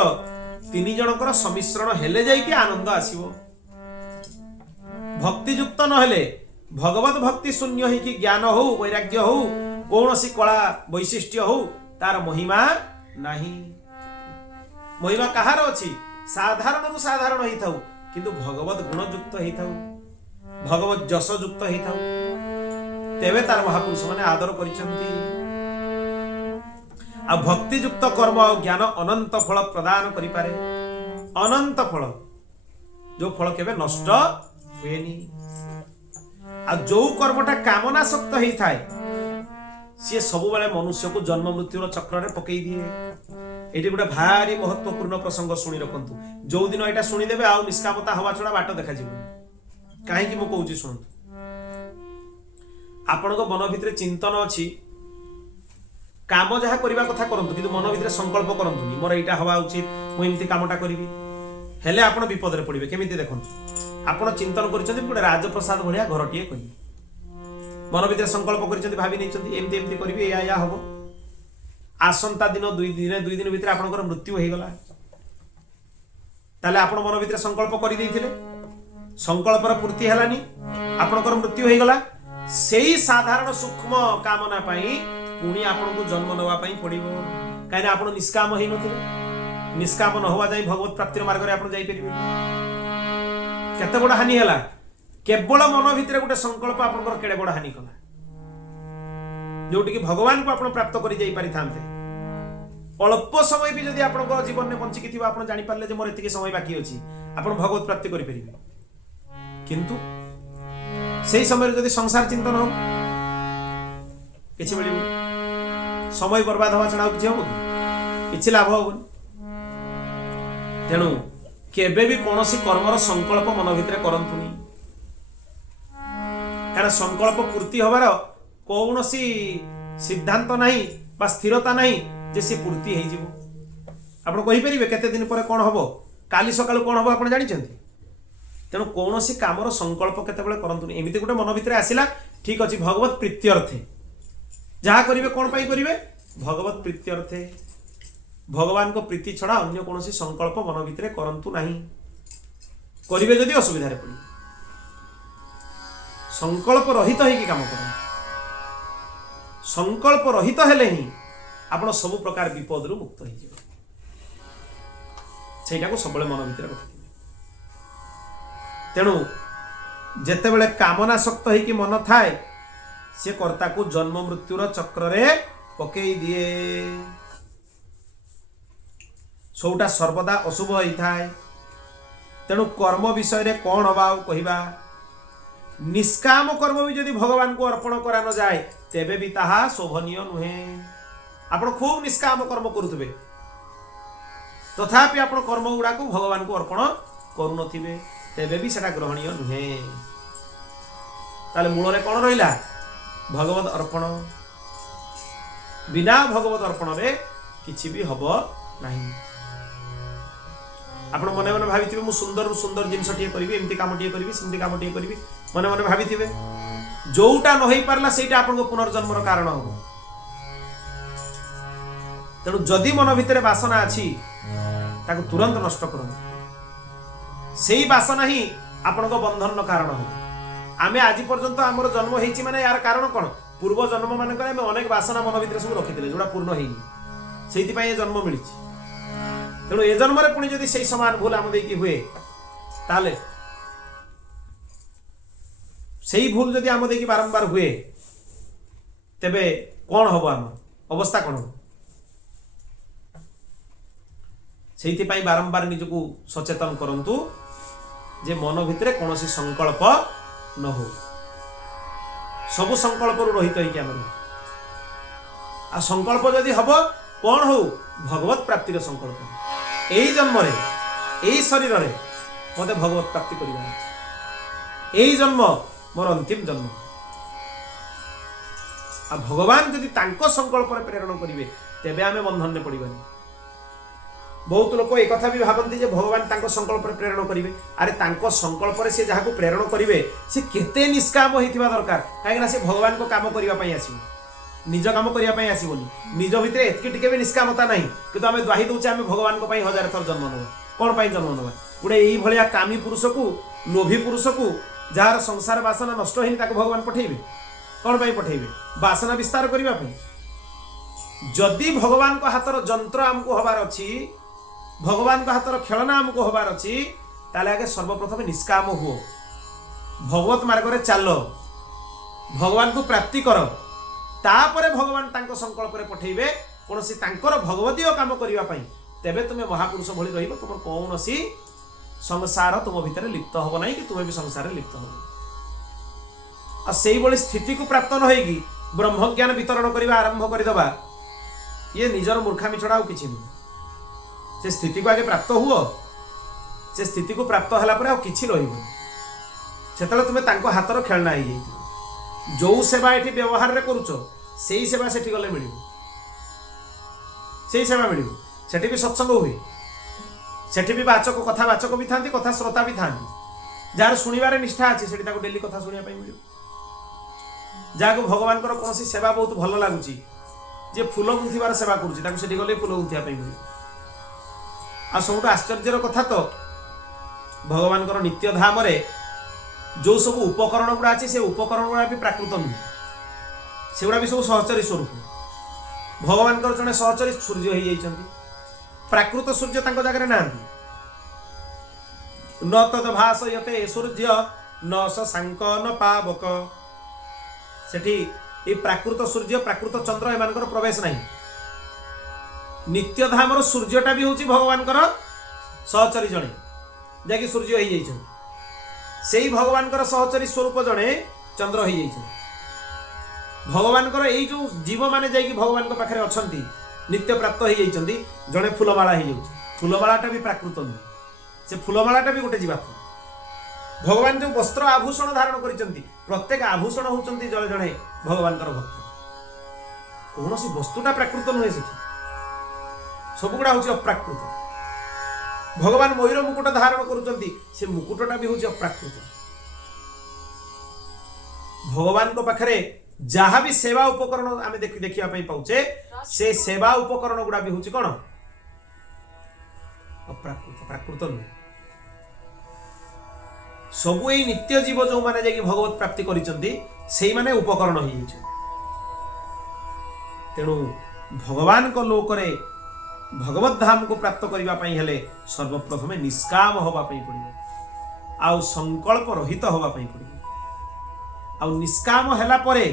तीन जनकर सम्मिश्रण हेले जाइकी आनंद आसीबो। भक्ति युक्त नहेले भगवत भक्ति शून्य होइकी ज्ञान हो वैराग्य हो कौनसी कला वैशिष्ट्य हो तार महिमा नहीं। महिमा कहार अछि साधारण साधारण ही थाउ किंतु भगवत गुण युक्त ही थाउ भगवत जस युक्त ही थाउ तेबे तार महापुरुष माने आदर करिसंती। आ भक्ति युक्त कर्म और ज्ञान अनंत फल प्रदान करि पारे। अनंत फल जो फल केबे नष्ट हुएनी। आ जो कर्मटा कामना सक्त ही थाए सी सब बेले मनुष्य को जन्म मृत्युर चक्र रे पकई दिए। एटी गोटे भारी महत्वपूर्ण प्रसंग शुणी रखंतु जो दिन एटा शुणी देबे आ निष्कामता हवा छड़ा बाट देखा जीवन काहे कि मो कहूची सुनतु आपण को मन भितरे चिंतन अछि काम जहा करबा कथा करंतु किंतु मन भितरे संकल्प करंतुनी मोर एटा हवा उचित मु एमती कामटा करिवि हेले आपण विपद रे पड़िबे। केमिति देखंतु आपण चिंतन करिसथि गोटे राजप्रसाद भलिया घरटिए करि मन भितर संकल्प करिसथि भाबी नैचथि एमती एमती करिवि या हबो आसंता दिन दुई दिन भितर आपनकर मृत्यु हो गला ताले आपण मन भितर संकल्प करि दैथिले संकल्पर पूर्ति हलानी आपनकर मृत्यु हो गला सेही साधारण सूक्ष्म कामना पई पुणी आपन को जन्म नवा पई पड़िबो काहे आपण निष्काम हेइ नथिले निष्काम न होवा जाई भगवत प्राप्तिर मार्ग रे आपण जाई परिबे। केते बड़ हानि हला केवल मन भितर गोटे संकल्प आपनकर केडे बड़ हानि कला जोटी कि भगवान को आपण प्राप्त करि जाई पारि थांते अल्प समय भी जदि आपन जीवन में बंचिकी थिबा आपण जानि पारले जे मोर एतिके समय बाकी अछि आपण भगवत प्राप्ति करि परिबे। किंतु सेही समय जदि संसार चिंतन हो किछि मिलिबो समय बर्बाद हवा छडा किछि हो किछि लाभ होबो। तेणु केबे भी कोनोसी कर्मर संकल्प मन भितरे करंतुनी कारण संकल्प पूर्ति हबार कौनसी सिद्धांत नहीं बा स्थिरता नहीं जे से पूर्ति हेइ जिवो। आपण कहि परिबे केते दिन पर कोन हबो काली सकाळ कोन हबो आपण जानि छथि। तेणु कौनसी कामर संकल्प केते बेले करंतुनी एमिति गोटे मन भितरे आसिला ठीक अछि भगवत प्रीत्यर्थे जहा करिवे कोन पई करिवे भगवत प्रीत्यर्थे भगवान को प्रीति छड़ा अन्य कौनसी संकल्प मन भितरे करंतु नहीं करिवे जदि असुविधा रे पड़ी संकल्प रहित होई कि काम करन संकल्प रहित हेले ही आपण सब प्रकार विपद रु मुक्त हो जिवो सेटा को सबले मन भितर रखिथिबे। तेणु जेते बेले कामना शक्त होई कि मन थाए से कर्ता को जन्म मृत्युर चक्र रे पकई दिए सोटा सर्वदा अशुभ होई थाए। तेणु कर्म विषय रे कोन हबा कहबा निष्काम कर्म भी जदि भगवान को अर्पण करा न जाए तेबे भी ताहा शोभनीय नुहे। आपण खूब निष्काम कर्म करुवे तथापि आपण कर्म गुड़ा को भगवान को अर्पण करू नथिबे तेबे भी सेटा ग्रहणीय नुहे। ताले मूल कौन रहिला भगवत अर्पण। बिना भगवत अर्पण रे किछि भी हब नहीं। आपण मने मने भाविथिबे मु सुंदर सुंदर जिनस टिए करिवि एमती काम टिए करिवि सेमती काम टिए करिवि मने मने भाविथिबे जोटा न होई पारला सेटा आपण को पुनर्जन्मर कारण हो। तेणु जदि मन भितर वासना अछि ताको तुरंत नष्ट करो। सेही वासना ही आपण को बंधन कारण हो। आमे आज पर्यंत हमर जन्म हेछि माने यार कारण कोन पूर्व जन्म मान करे आमे अनेक वासना मन भितर सब रखिथिले जोडा पूर्ण हेइनी सेहिति पय जन्म मिलिछि। तेणु ए जन्म रे पुणी जदि सेही समान भूल आम देकी हुए ताले सेही भूल जदि आम देकी बारंबार हुए तेबे कौन हबो आम अवस्था कौन हो। सेहिति पय बारंबार निजको सचेतन करंतु जे मन भितरे कोनोसी संकल्प न हो। सबु संकल्प रु रहित होई के आ संकल्प जदि हबो कौन हो भगवत प्राप्तिर संकल्प। एही जन्म रे एही शरीर रे मते भगवत प्राप्ति करिबा एही जन्म मोर अंतिम जन्म। आ भगवान जदि तांको संकल्प रे प्रेरण करिवे तेबे आमे बंधन ने पड़िबानी। बहुत लोक एक कथा भी भाबंती जे भगवान तांको संकल्प रे प्रेरण करिवे। अरे तांको संकल्प रे से जहाको प्रेरण करिवे से केते निष्काम होइथिबा दरकार काहेकि से भगवान को काम करिबा पई आसीबो निज काम करिया पई आसीबोनी। निज भितरे एतकी टिके भी निष्कामता नहीं किंतु आमे द्वाही दउचे आमे भगवान को पई हजार थर जन्म नबा कोन पई जन्म नबा गुडे एही भलिया कामी पुरुष को लोभी पुरुष को जार संसार वासना नष्ट हेनी ताको भगवान पठेइबे कोन पई पठेइबे वासना विस्तार करिबा पई। जदि भगवान को हातर जंत्र हमको हबार अछि भगवान को हातर खेलना हमको हबार अछि ताले आगे सर्वप्रथम निष्काम हुओ भगवत मार्ग रे चलो भगवान को प्राप्ति करो तापरे भगवान तांको संकल्प रे पठेइबे कोनोसी तांकर भगवतीय काम करिवा पई तेबे तुमे महापुरुष भଳି रहिबो। तुम कोनोसी संसार तुम भितर लिप्त होबो नाही कि तुमे भी संसार रे लिप्त होबो। आ सेही भଳି स्थिति को प्राप्त न होइगी ब्रह्म ज्ञान वितरण करिवा आरंभ करि दबा ये निजर मूर्खामी छडाउ किछि नहीं। से स्थिति को आगे प्राप्त हुओ से स्थिति को प्राप्त होला परे आ किछि रहिबो सेतले तुमे तांको हातर खेलना होई जाई। जो सेवा एठी व्यवहार रे करूचो सेही सेवा सेठी गले मिलिबो सेही सेवा मिलिबो। सेठी भी सत्संग हुए सेठी भी वाचक कथा वाचक भी थांती कथा श्रोता भी थांती जार सुनिबारे निष्ठा अछि सेठी ताको डेली कथा सुनिया पई मिलिबो। जाको भगवान कर कोनोसी सेवा बहुत भलो लागुची जे फूल गुंथिबार सेवा करूची ताको सेठी गले फूल गुंथिया पई मिलिबो। आ सबुठ आश्चर्यर कथा तो भगवान कर नित्य धाम रे जो सब उपकरण गुड़ा अच्छे से उपकरण गुड़ा भी प्राकृत नुहे से गुड़ा भी सब सहचरी स्वरूप। भगवान जड़े सहचरी सूर्य हो जाती प्राकृत सूर्य जगह ना न तद भाषयते सूर्य न शशांक न पावक सेठी ये प्राकृत सूर्य प्राकृत चंद्र एम प्रवेश नहीं। नित्य धामर सूर्यटा भी हूँ भगवान सहचरी जड़े जैकि सूर्य हो जाइए से भगवान सहचरी स्वरूप जड़े चंद्र हो जाइए। भगवान यही जो जीव माने जाइए भगवान पाखे अच्छा नित्य प्राप्त हो जाती जड़े फूलमाला हो फूलमालाटा भी प्राकृत नुहे से फूलमालाटा भी गोटे जीवात्मा। भगवान जो वस्त्र आभूषण धारण कर प्रत्येक आभूषण होती जड़े जड़े भगवान भक्त कौन सी वस्तुटा प्राकृत नुहे से सबुगुड़ा हूँ अप्राकृत। भगवान मयूर मुकुट धारण करुचंती से मुकुटटा भी हूँ अप्राकृत। भगवान को पाखरे जहाँ भी सेवा उपकरण आम देखा पाचे से सेवा उपकरण गुड़ा भी हूँ कौन अप्राकृत प्राकृत नुहे। सबु यही नित्य जीव जो मैंने जाकि भगवत प्राप्ति करिसें उपकरण हो। तेणु भगवान को लोकरे भगवत धाम को प्राप्त करने हेले सर्वप्रथम निष्काम होगापी पड़ो आउ संकल्प रहित होगापी पड़ो आउ निष्काम हैला परे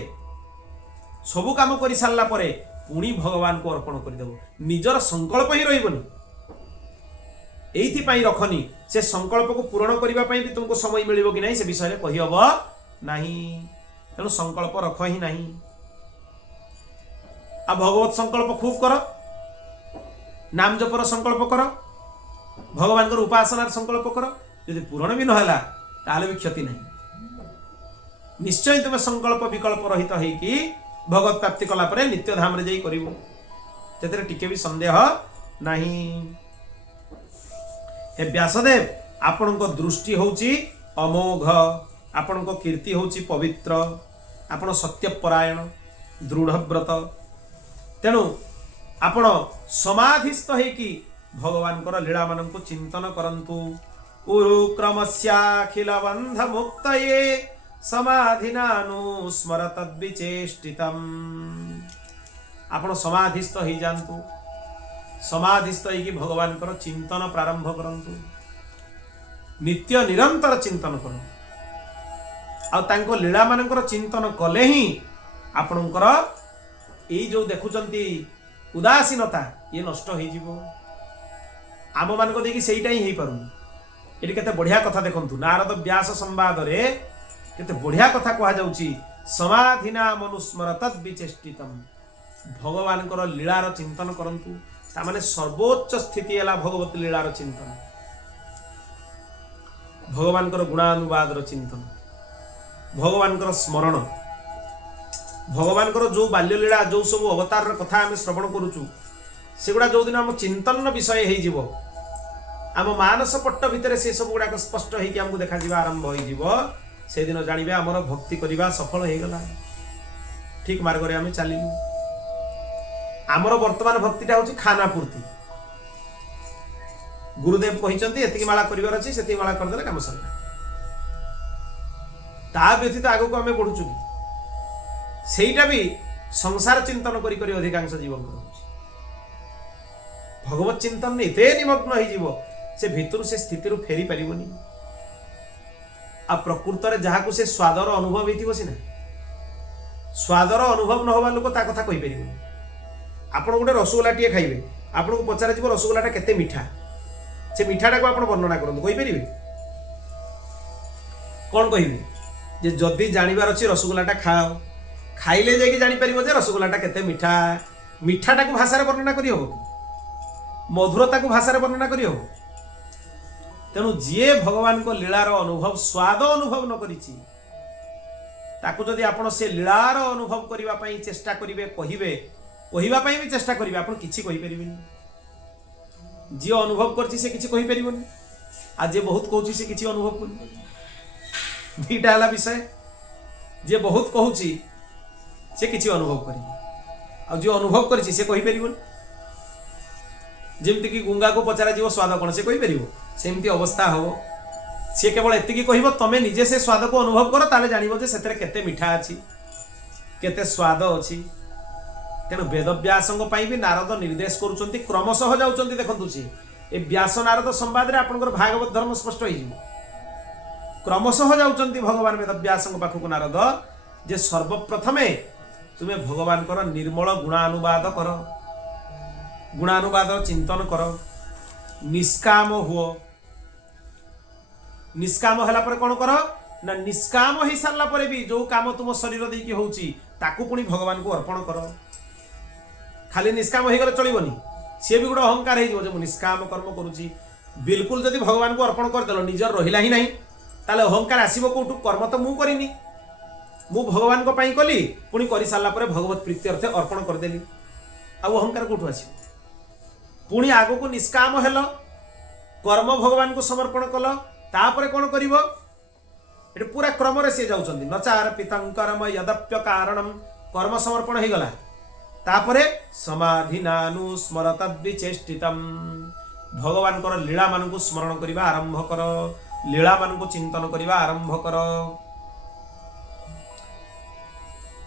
सबु काम कर सारा परे पुणी भगवान को अर्पण करदेव निजर संकल्प ही रही एइथि पई रखनी से संकल्प को पूर्ण करने भी तुमको समय मिलिबो कि नहीं से विषय कहि हबो नहीं। तेणु संकल्प रख ही नहीं। आ भगवत संकल्प खूब कर, नाम जपर संकल्प कर, भगवान उपासनार संकल्प कर। यदि पूरण भी नहला ताले भी क्षति नहीं। निश्चय तुम संकल्प विकल्प रहित होइकी भगवत प्राप्ति कला परे नित्य धाम रे जाई करिवो, तेरे टिके भी संदेह नहीं। हे व्यासदेव, आपण को दृष्टि होची अमोघ, आपण को कीर्ति होची पवित्र, आपण सत्यपरायण दृढ़व्रत। तेणु आपण समाधिस्थ होइकी भगवान को लीला मान को चिंतन करंतु। उरुक्रमस्याखिल बंध मुक्तये समाधिनानुस्मर तद्विचेष्टितम्। आपण समाधिस्थ हो जातु, समाधिस्थ होइकी भगवान को चिंतन प्रारंभ करंतु। नित्य निरंतर चिंतन करूँ आ तांको लीला मानकर चिंतन कले ही आपणकर ये जो देखुचंती उदासीनता ये नष्ट हो जीवो। आम मान को देखि सेईटा ही पारुनी। ये केते बढ़िया कथा देखंतु, नारद व्यास संवाद रे केते बढ़िया कथा कहा जाउची। समाधिना मनुस्मर तद्विचेष्टितम्। भगवान को लीलार चिंतन करंतु, ता माने सर्वोच्च स्थिति है भगवत लीलार चिंतन, भगवान को गुणानुवाद चिंतन, भगवान को स्मरण, भगवान को जो बाल्यलीला जो सब अवतार कथा आम श्रवण करुचु सेगुड़ा जो दिन आम चिंतन विषय हो आम मानस पट्ट भितर से सब गुड़ाक स्पष्ट होमको देखा आरंभ हो से दिन जानवे आमर भक्ति करवा सफल हो गला, ठीक मार्ग में आम चलू। आमर वर्तमान भक्तिटा हूँ खाना पूर्ति। गुरुदेव कहते एति माला कर अच्छी से माला करदे कम सरला। ता व्यतीत आगक आम बढ़ुचु कि सेटा भी संसार चिंतन करी अधिकांश जीवन भगवत चिंतन एते निमग्न हो से भितर से स्थिति फेरी पारिबनी। आ प्रकृत में जहाँ से स्वादर अनुभव हो सीना, स्वादर अनुभव न होगा लोक ता कथा कहि परिबनी। आपण गोटे रसगोला टे खाइबे, आपन को पचार जीव रसगोलाटा केते मीठा, से मीठाटा को आपण वर्णना करंतु, कहि परिबे कोन कहिबे जे जदि जानिबार अछि रसगोलाटा खाओ, खाइले जाके जानि परिबो जे रसगोलाटा केते मीठा। मीठाटा को भाषा रे वर्णना करि हो, मधुरता को भाषा रे वर्णना करि हो। तेणु जीए भगवान को लीलार अनुभव स्वाद अनुभव न करिछि ताकू जदि आपण से लीलार अनुभव करिवा पई चेष्टा करिवे, कहिबा पई भी चेष्टा करिवे, आपण किछि कहि परिबेनी। जे अनुभव करछि से किछि कहि परिबोनी, आ जे बहुत कहउछि से किछि अनुभव करि। दीटा हला विषय, जे बहुत कहउछि से किछि अनुभव करि, आ जे अनुभव करछि से कहि परिबोनी। जेमति कि गुंगा को पचारा जीव स्वाद कोन से कहि परिबो, सेमती अवस्था हो। सी केवल एतिकी कहब तमें निजे से स्वाद को अनुभव कर, ताले जानिबो जे सेतरे केते मीठा अछि, केते स्वाद अछि। तेणु वेदव्यासंग पई भी नारद निर्देश करूचंती, क्रमशः जाउचंती। देखंतु सी ए व्यास नारद संवाद रे आपनकर भागवत धर्म स्पष्ट होई जिवो। क्रमशः जाउचंती भगवान वेदव्यासंग पाखु को नारद जे सर्वप्रथमे तुमे भगवान कर निर्मल गुणानुवाद कर, गुणानुवाद चिंतन कर, निष्काम हुओ। निष्काम हला पर कौन कर ना, निष्काम हो सारा पर भी जो काम तुम शरीर देकी होउची ताकू पुणी भगवान को अर्पण कर। खाली निष्काम हो गले चलबनी, सी भी गोटे अहंकार हो निष्काम कर्म करुची। बिल्कुल जदि भगवान को अर्पण करदेल निजर रहिला ही नहीं, ताले अहंकार आसीबो कोठु। कर्म तो मु करिनी, मु भगवान को पई कली, पुणी करि सारला पर भगवत प्रीत्यर्थे अर्पण करदेली, आ अहंकार कोठु आसीबो। पुणी आगो को निष्काम हेलो, कर्म भगवान को समर्पण कल, तापरे कौन करिवो एटे पूरा क्रम रे से जाउचंदी। नचार पितं कर्म यदप्य कारणम, कर्म समर्पण हो गला, तापरे समाधिनानुस्मर तद्विचेष्टितम्। भगवान को लीला मान को स्मरण करबा आरंभ कर, लीला मान को चिंतन करबा आरंभ कर।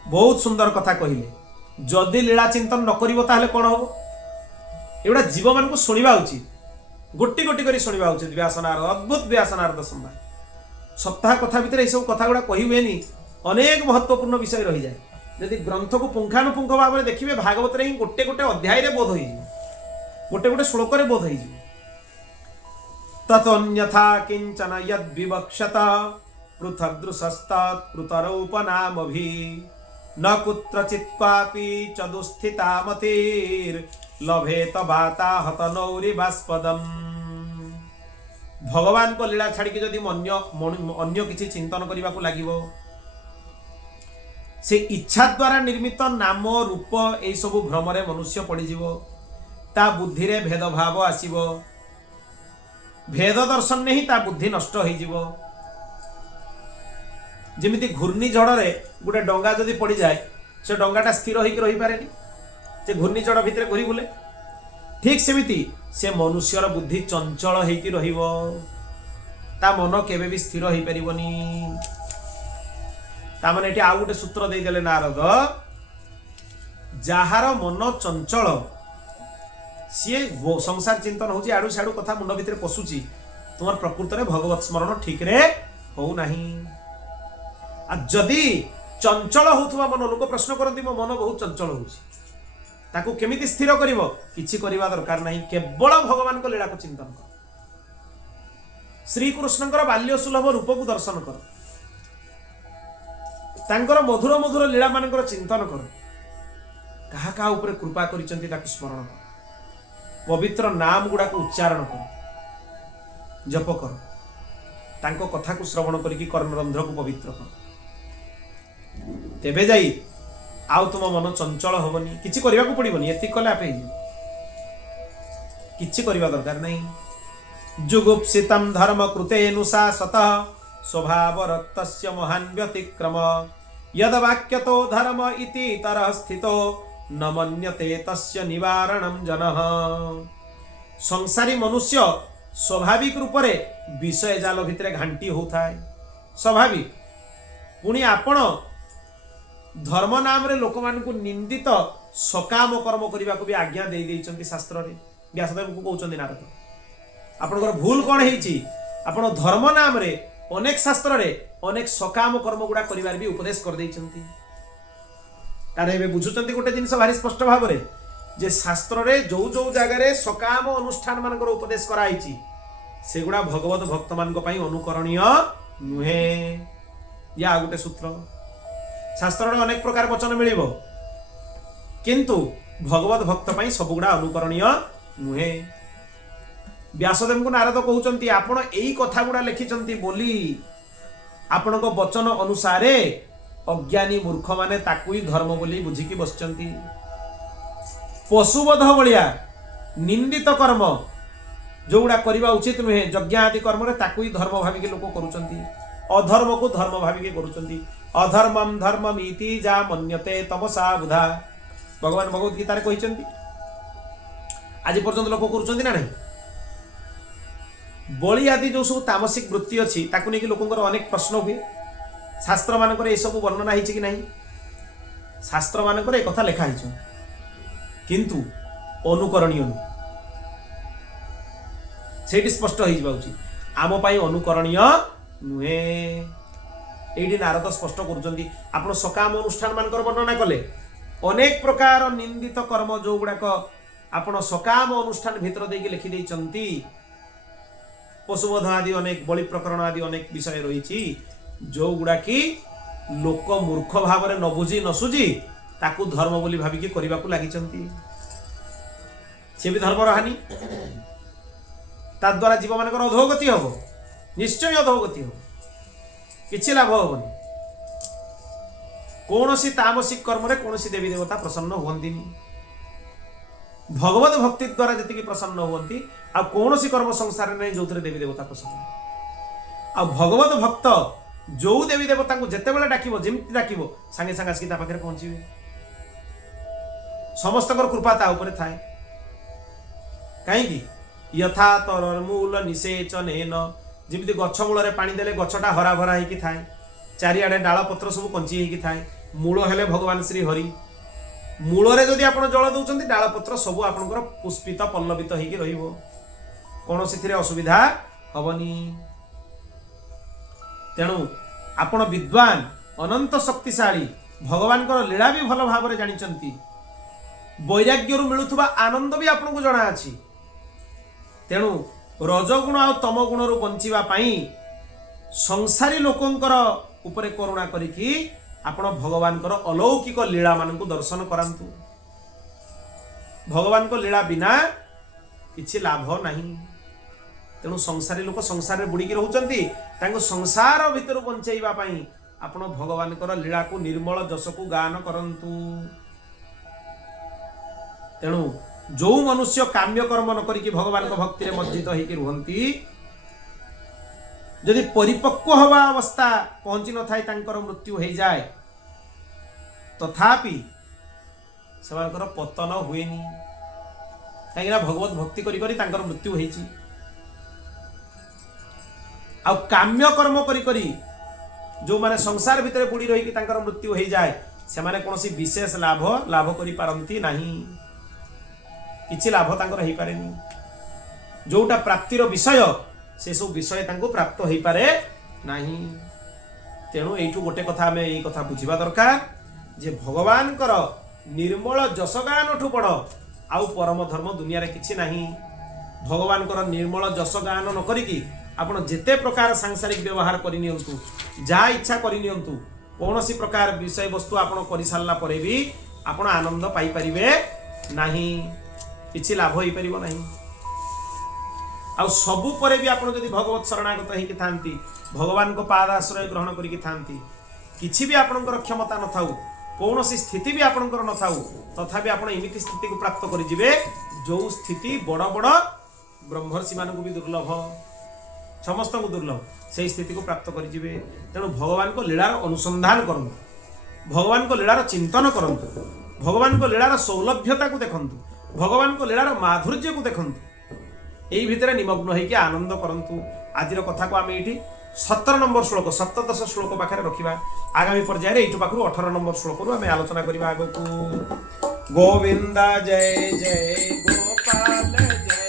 बहुत सुंदर कथा कहिले, जदि लीला चिंतन न करिवो ताहले कोन होबो। एवढा जीव मान को शुणा उचित, गोटी गोटी कर शुणा उचित। व्यासनारद अद्भुत व्यासनारद संवाद सप्ताह कथा भितर ये सब कथा गुड़ा कही हुए, अनेक महत्वपूर्ण विषय रही जाए। यदि ग्रंथ को पुंखानुपुंख भाव में देखिए, भागवत रे गोटे गोटे अध्याय रे बोध हो, गोटे गोटे श्लोक रे बोध हो। ततोन्यथा किंचन यद्विवक्षत पृथग्दृशस्तत्कृतरूपनामभि न कुत्रचित् क्वापि च दुस्थिता मतिर्लभेत वाताहत नौरिवास्पदम्। भगवान को लीला छाड़ी जदि अन्य किसी चिंतन करने को लगिबो से इच्छा द्वारा निर्मित नाम रूप यही सब भ्रम मनुष्य पड़ीजिवो। ता बुद्धि रे भेदभाव आसीबो। भेद दर्शन नहीं ता बुद्धि नष्ट हो जीवो। जेमिति घूर्णिझड़ रे गोटे डंगा जदि पड़ी जाए से डंगाटा स्थिर होकर रही पारे से घूर्णिझड़ भितर घूरी बुले। ठीक सेमिति से मनुष्यर बुद्धि चंचल होकर रहिबो। ता मन केबे भी स्थिर हो पारिबनी। ता माने एटी आउ गोटे सूत्र दे देले नारद, जाहार मन चंचल सी संसार चिंतन होची आडू साडू कथा मुंड भितर पशुची, तुम प्रकृत में भगवत स्मरण ठीक रे हो नहीं। आ जदि चंचल होथुवा मन, लोक प्रश्न करती मो मन बहुत चंचल होची, ताकू केमिति स्थिर करिवो? किछि करिवा दरकार नहीं, केवल भगवान को लीला को चिंतन कर। श्री कृष्णकर बाल्य सुलभ रूप को दर्शन कर, तांकर मधुर मधुर लीला मानकर चिंतन कर, कहा कहा ऊपर कृपा करिसंती ताकू स्मरण कर, पवित्र नाम गुड़ा को उच्चारण कर, जप कर, तांको कथा को श्रवण करिकी कर्णरंध्र को पवित्र कर, तेबे जाई आउ तुम मन चंचल होबनी। किछि करिवा को पड़िबनी, एति कले आपे किछि करिवा दरकार नहीं। जुगुप्सितम धर्म कृतेनुशासतः स्वभावरक्तस्य महान् व्यतिक्रम यद वाक्यतो धर्म इति तरः स्थितो न मन्यते तस्य निवारणं जनः। संसारी मनुष्य स्वाभाविक रूप से विषय जाल भितर घांटी होता है, स्वाभाविक। पुणी आपण धर्म नाम रे लोक मान को निंदित सकाम कर्म करने को भी आज्ञा दे देइचंती शास्त्र रे। व्यासदेव को कहउचंती नारद, आपनकर भूल कौन है? आपण धर्म नाम रे अनेक शास्त्र रे अनेक सकाम कर्म गुड़ा करिवार भी उपदेश कर देइचंती। तारे एबे बुझुचंती गोटे जिनिस भारी स्पष्ट भाव रे जे शास्त्र रे जो जो जगह रे सकाम अनुष्ठान मानकर उपदेश कराइची सेगुड़ा भगवत भक्त मान पई अनुकरणीय नुहे। या गोटे सूत्र, शास्त्र रे अनेक प्रकार वचन मिलिबो किंतु भगवत भक्त पई सबगुड़ा अनुकरणीय नुहे। व्यासदेव को नारद कहउचंती आपण एई कथा गुड़ा लिखिचंती बोली आपण को वचन अनुसारे अज्ञानी मूर्ख माने ताकुई धर्म बोली बुझिकी बसचंती। पशुवध भलिया निंदित कर्म जोगुड़ा करवा उचित नुहे, यज्ञ आदि कर्म रे ताकुई धर्म भाविकी लोक करूचंती, अधर्म को धर्म भाविकी करूचंती। अधर्मम धर्ममिति जा मन्यते तमसा बुधा, भगवान भगवत गीता रे कहिचंती। आज पर्यंत लोक करूचंती ना नहीं? बलि आदि जो सब तामसिक वृत्ति अच्छी ताकू नहीं लोकंकर अनेक प्रश्न हुए। शास्त्र मानकर ये सब वर्णना है कि नहीं? शास्त्र मानकर एक कथा लिखा है किंतु अनुकरणीय नुह, से स्पष्ट हो आम पाई अनुकरणीय नुहे। ये नारद स्पष्ट करुँच आप सकाम अनुष्ठान मानकर वर्णना कले अनेक प्रकार निंदित कर्म जो गुड़ाक आप सकाम अनुष्ठान भितर देकी लिखिदे। पशुवध आदि अनेक बलि प्रकरण आदि अनेक विषय रही जो गुड़ा की लोक मूर्ख भाव में न बुझी न सुझी ताकू धर्म बोली भाविकी करने को लगी सी भी धर्मर हानि। ताद्वारा जीव मान अधोगति हम, निश्चय अधोगति हम, किसी लाभ हेनी। कौन सी तामसिक कर्म रे कौन सी देवी देवता प्रसन्न हुअन्ति। भगवत भक्ति द्वारा जी प्रसन्न हुअन्ति आ कौन सी कर्म संसार नहीं जो देवी देवता प्रसन्न। आ भगवत भक्त जो देवी देवता को जिते बड़े डाक जमी डाक सांगे सांगे आसिक पाखे पहुंचे। समस्त कृपा ता ऊपर थाए कहीं यथा तरमूल निषेचन जमी गछ मूल पानी देले गछटा हरा भरा होकी थाए, चारिआडे डाल पत्र सब कंची होकी थाए। मूल हेले भगवान श्री हरि, मूल रे जदि आपण जल दउचंती डाल पत्र सब आपनकर पुष्पित पल्लवित होकी रहिबो, कौन से असुविधा हबनी। तेणु आपण विद्वान अनंत शक्तिशाली भगवान लीला भी भल भाव में जानी, वैराग्य मिलुवा आनंद भी आपन को जना अछि। तेणु रजगुण आ तम गुण बंचिबा पई संसारी लोकंकर उपरे करुणा करिकी आपण भगवानकर अलौकिक लीला मानकु दर्शन करंतु। भगवान को लीला बिना किछि लाभ नहीं। तेणु संसारी लोक संसार बुड़ी की रहउचंती, तांको संसार भितर बंचैबा पई आपण भगवान कर लीला को निर्मल जस को गान करंतु। तेणु जो मनुष्य काम्य कर्म न करिकी भगवान को भक्ति रे मज्जित होइकी रुहंती, यदि परिपक्व हवा अवस्था पहुंची न थाई तांकर मृत्यु हो जाए, तथापि सेमानकर पतन हुएनी, कहीं भगवत भक्ति करी करी तांकर मृत्यु होईची। आ काम्य कर्म करी करी जो माने संसार भितर बुड़ी रही तांकर मृत्यु हो जाए, से माने कोनोसी विशेष लाभ करि पारंती नाही, किछि लाभ तांकर हेई पारेनी। जोटा प्राप्तिर विषय से सब विषय तांको प्राप्त हेई पारे नाही। तेणु एइठु गोटे कथा आमे एई कथा बुझिबा दरकार जे भगवान कर निर्मल जसगान ठु बड़ आउ परम धर्म दुनिया रे किछि नाही। भगवान कर निर्मल जसगान न करिकी आपण जेते प्रकार सांसारिक व्यवहार करि नियंतु, जा इच्छा करि नियंतु, कोनोसी प्रकार विषय वस्तु आपण करि सारला परे भी आपण आनंद पाई परिबे नाही, किछि लाभ होई परिबो नाही। आ सबु परे भी आपण जदि भगवत शरणागत हेकि थांती, भगवान को पाद आश्रय ग्रहण करिकि थांती, किछि भी आपणकर क्षमता न थाउ, कौनसी स्थिति भी आपणकर न थाउ, तथापि आपण एमिति स्थिति को प्राप्त करि जिवे जो स्थिति बड़ बड़ ब्रह्मर्षि मानकु भी दुर्लभ, समस्त को दुर्लभ, से स्थिति को प्राप्त करि जिवे। तेणु भगवान को लीलार अनुसंधान करंतु, भगवान को लीलार चिंतन करंतु, भगवान को लीलार सौलभ्यता को देखंतु, भगवान को लीलार माधुर्य को देखंतु, एई भितरे निमग्न होइके आनंद करंतु। आजिर कथा को आमे एठी 17 नंबर श्लोक 17 श्लोक पाखे रखिबा। आगामी पर्याय एठु पाखरु 18 नंबर श्लोक आमे आलोचना करिबा आगकु। गोविंद जय जय गोपाल जय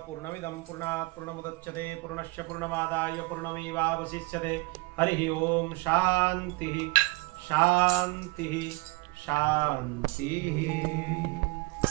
पूर्णमिदं पूर्णात् पूर्णमुदच्यते पूर्णस्य पूर्णमादाय पूर्णमेवावशिष्यते। हरि ओम शांति शांति शांति।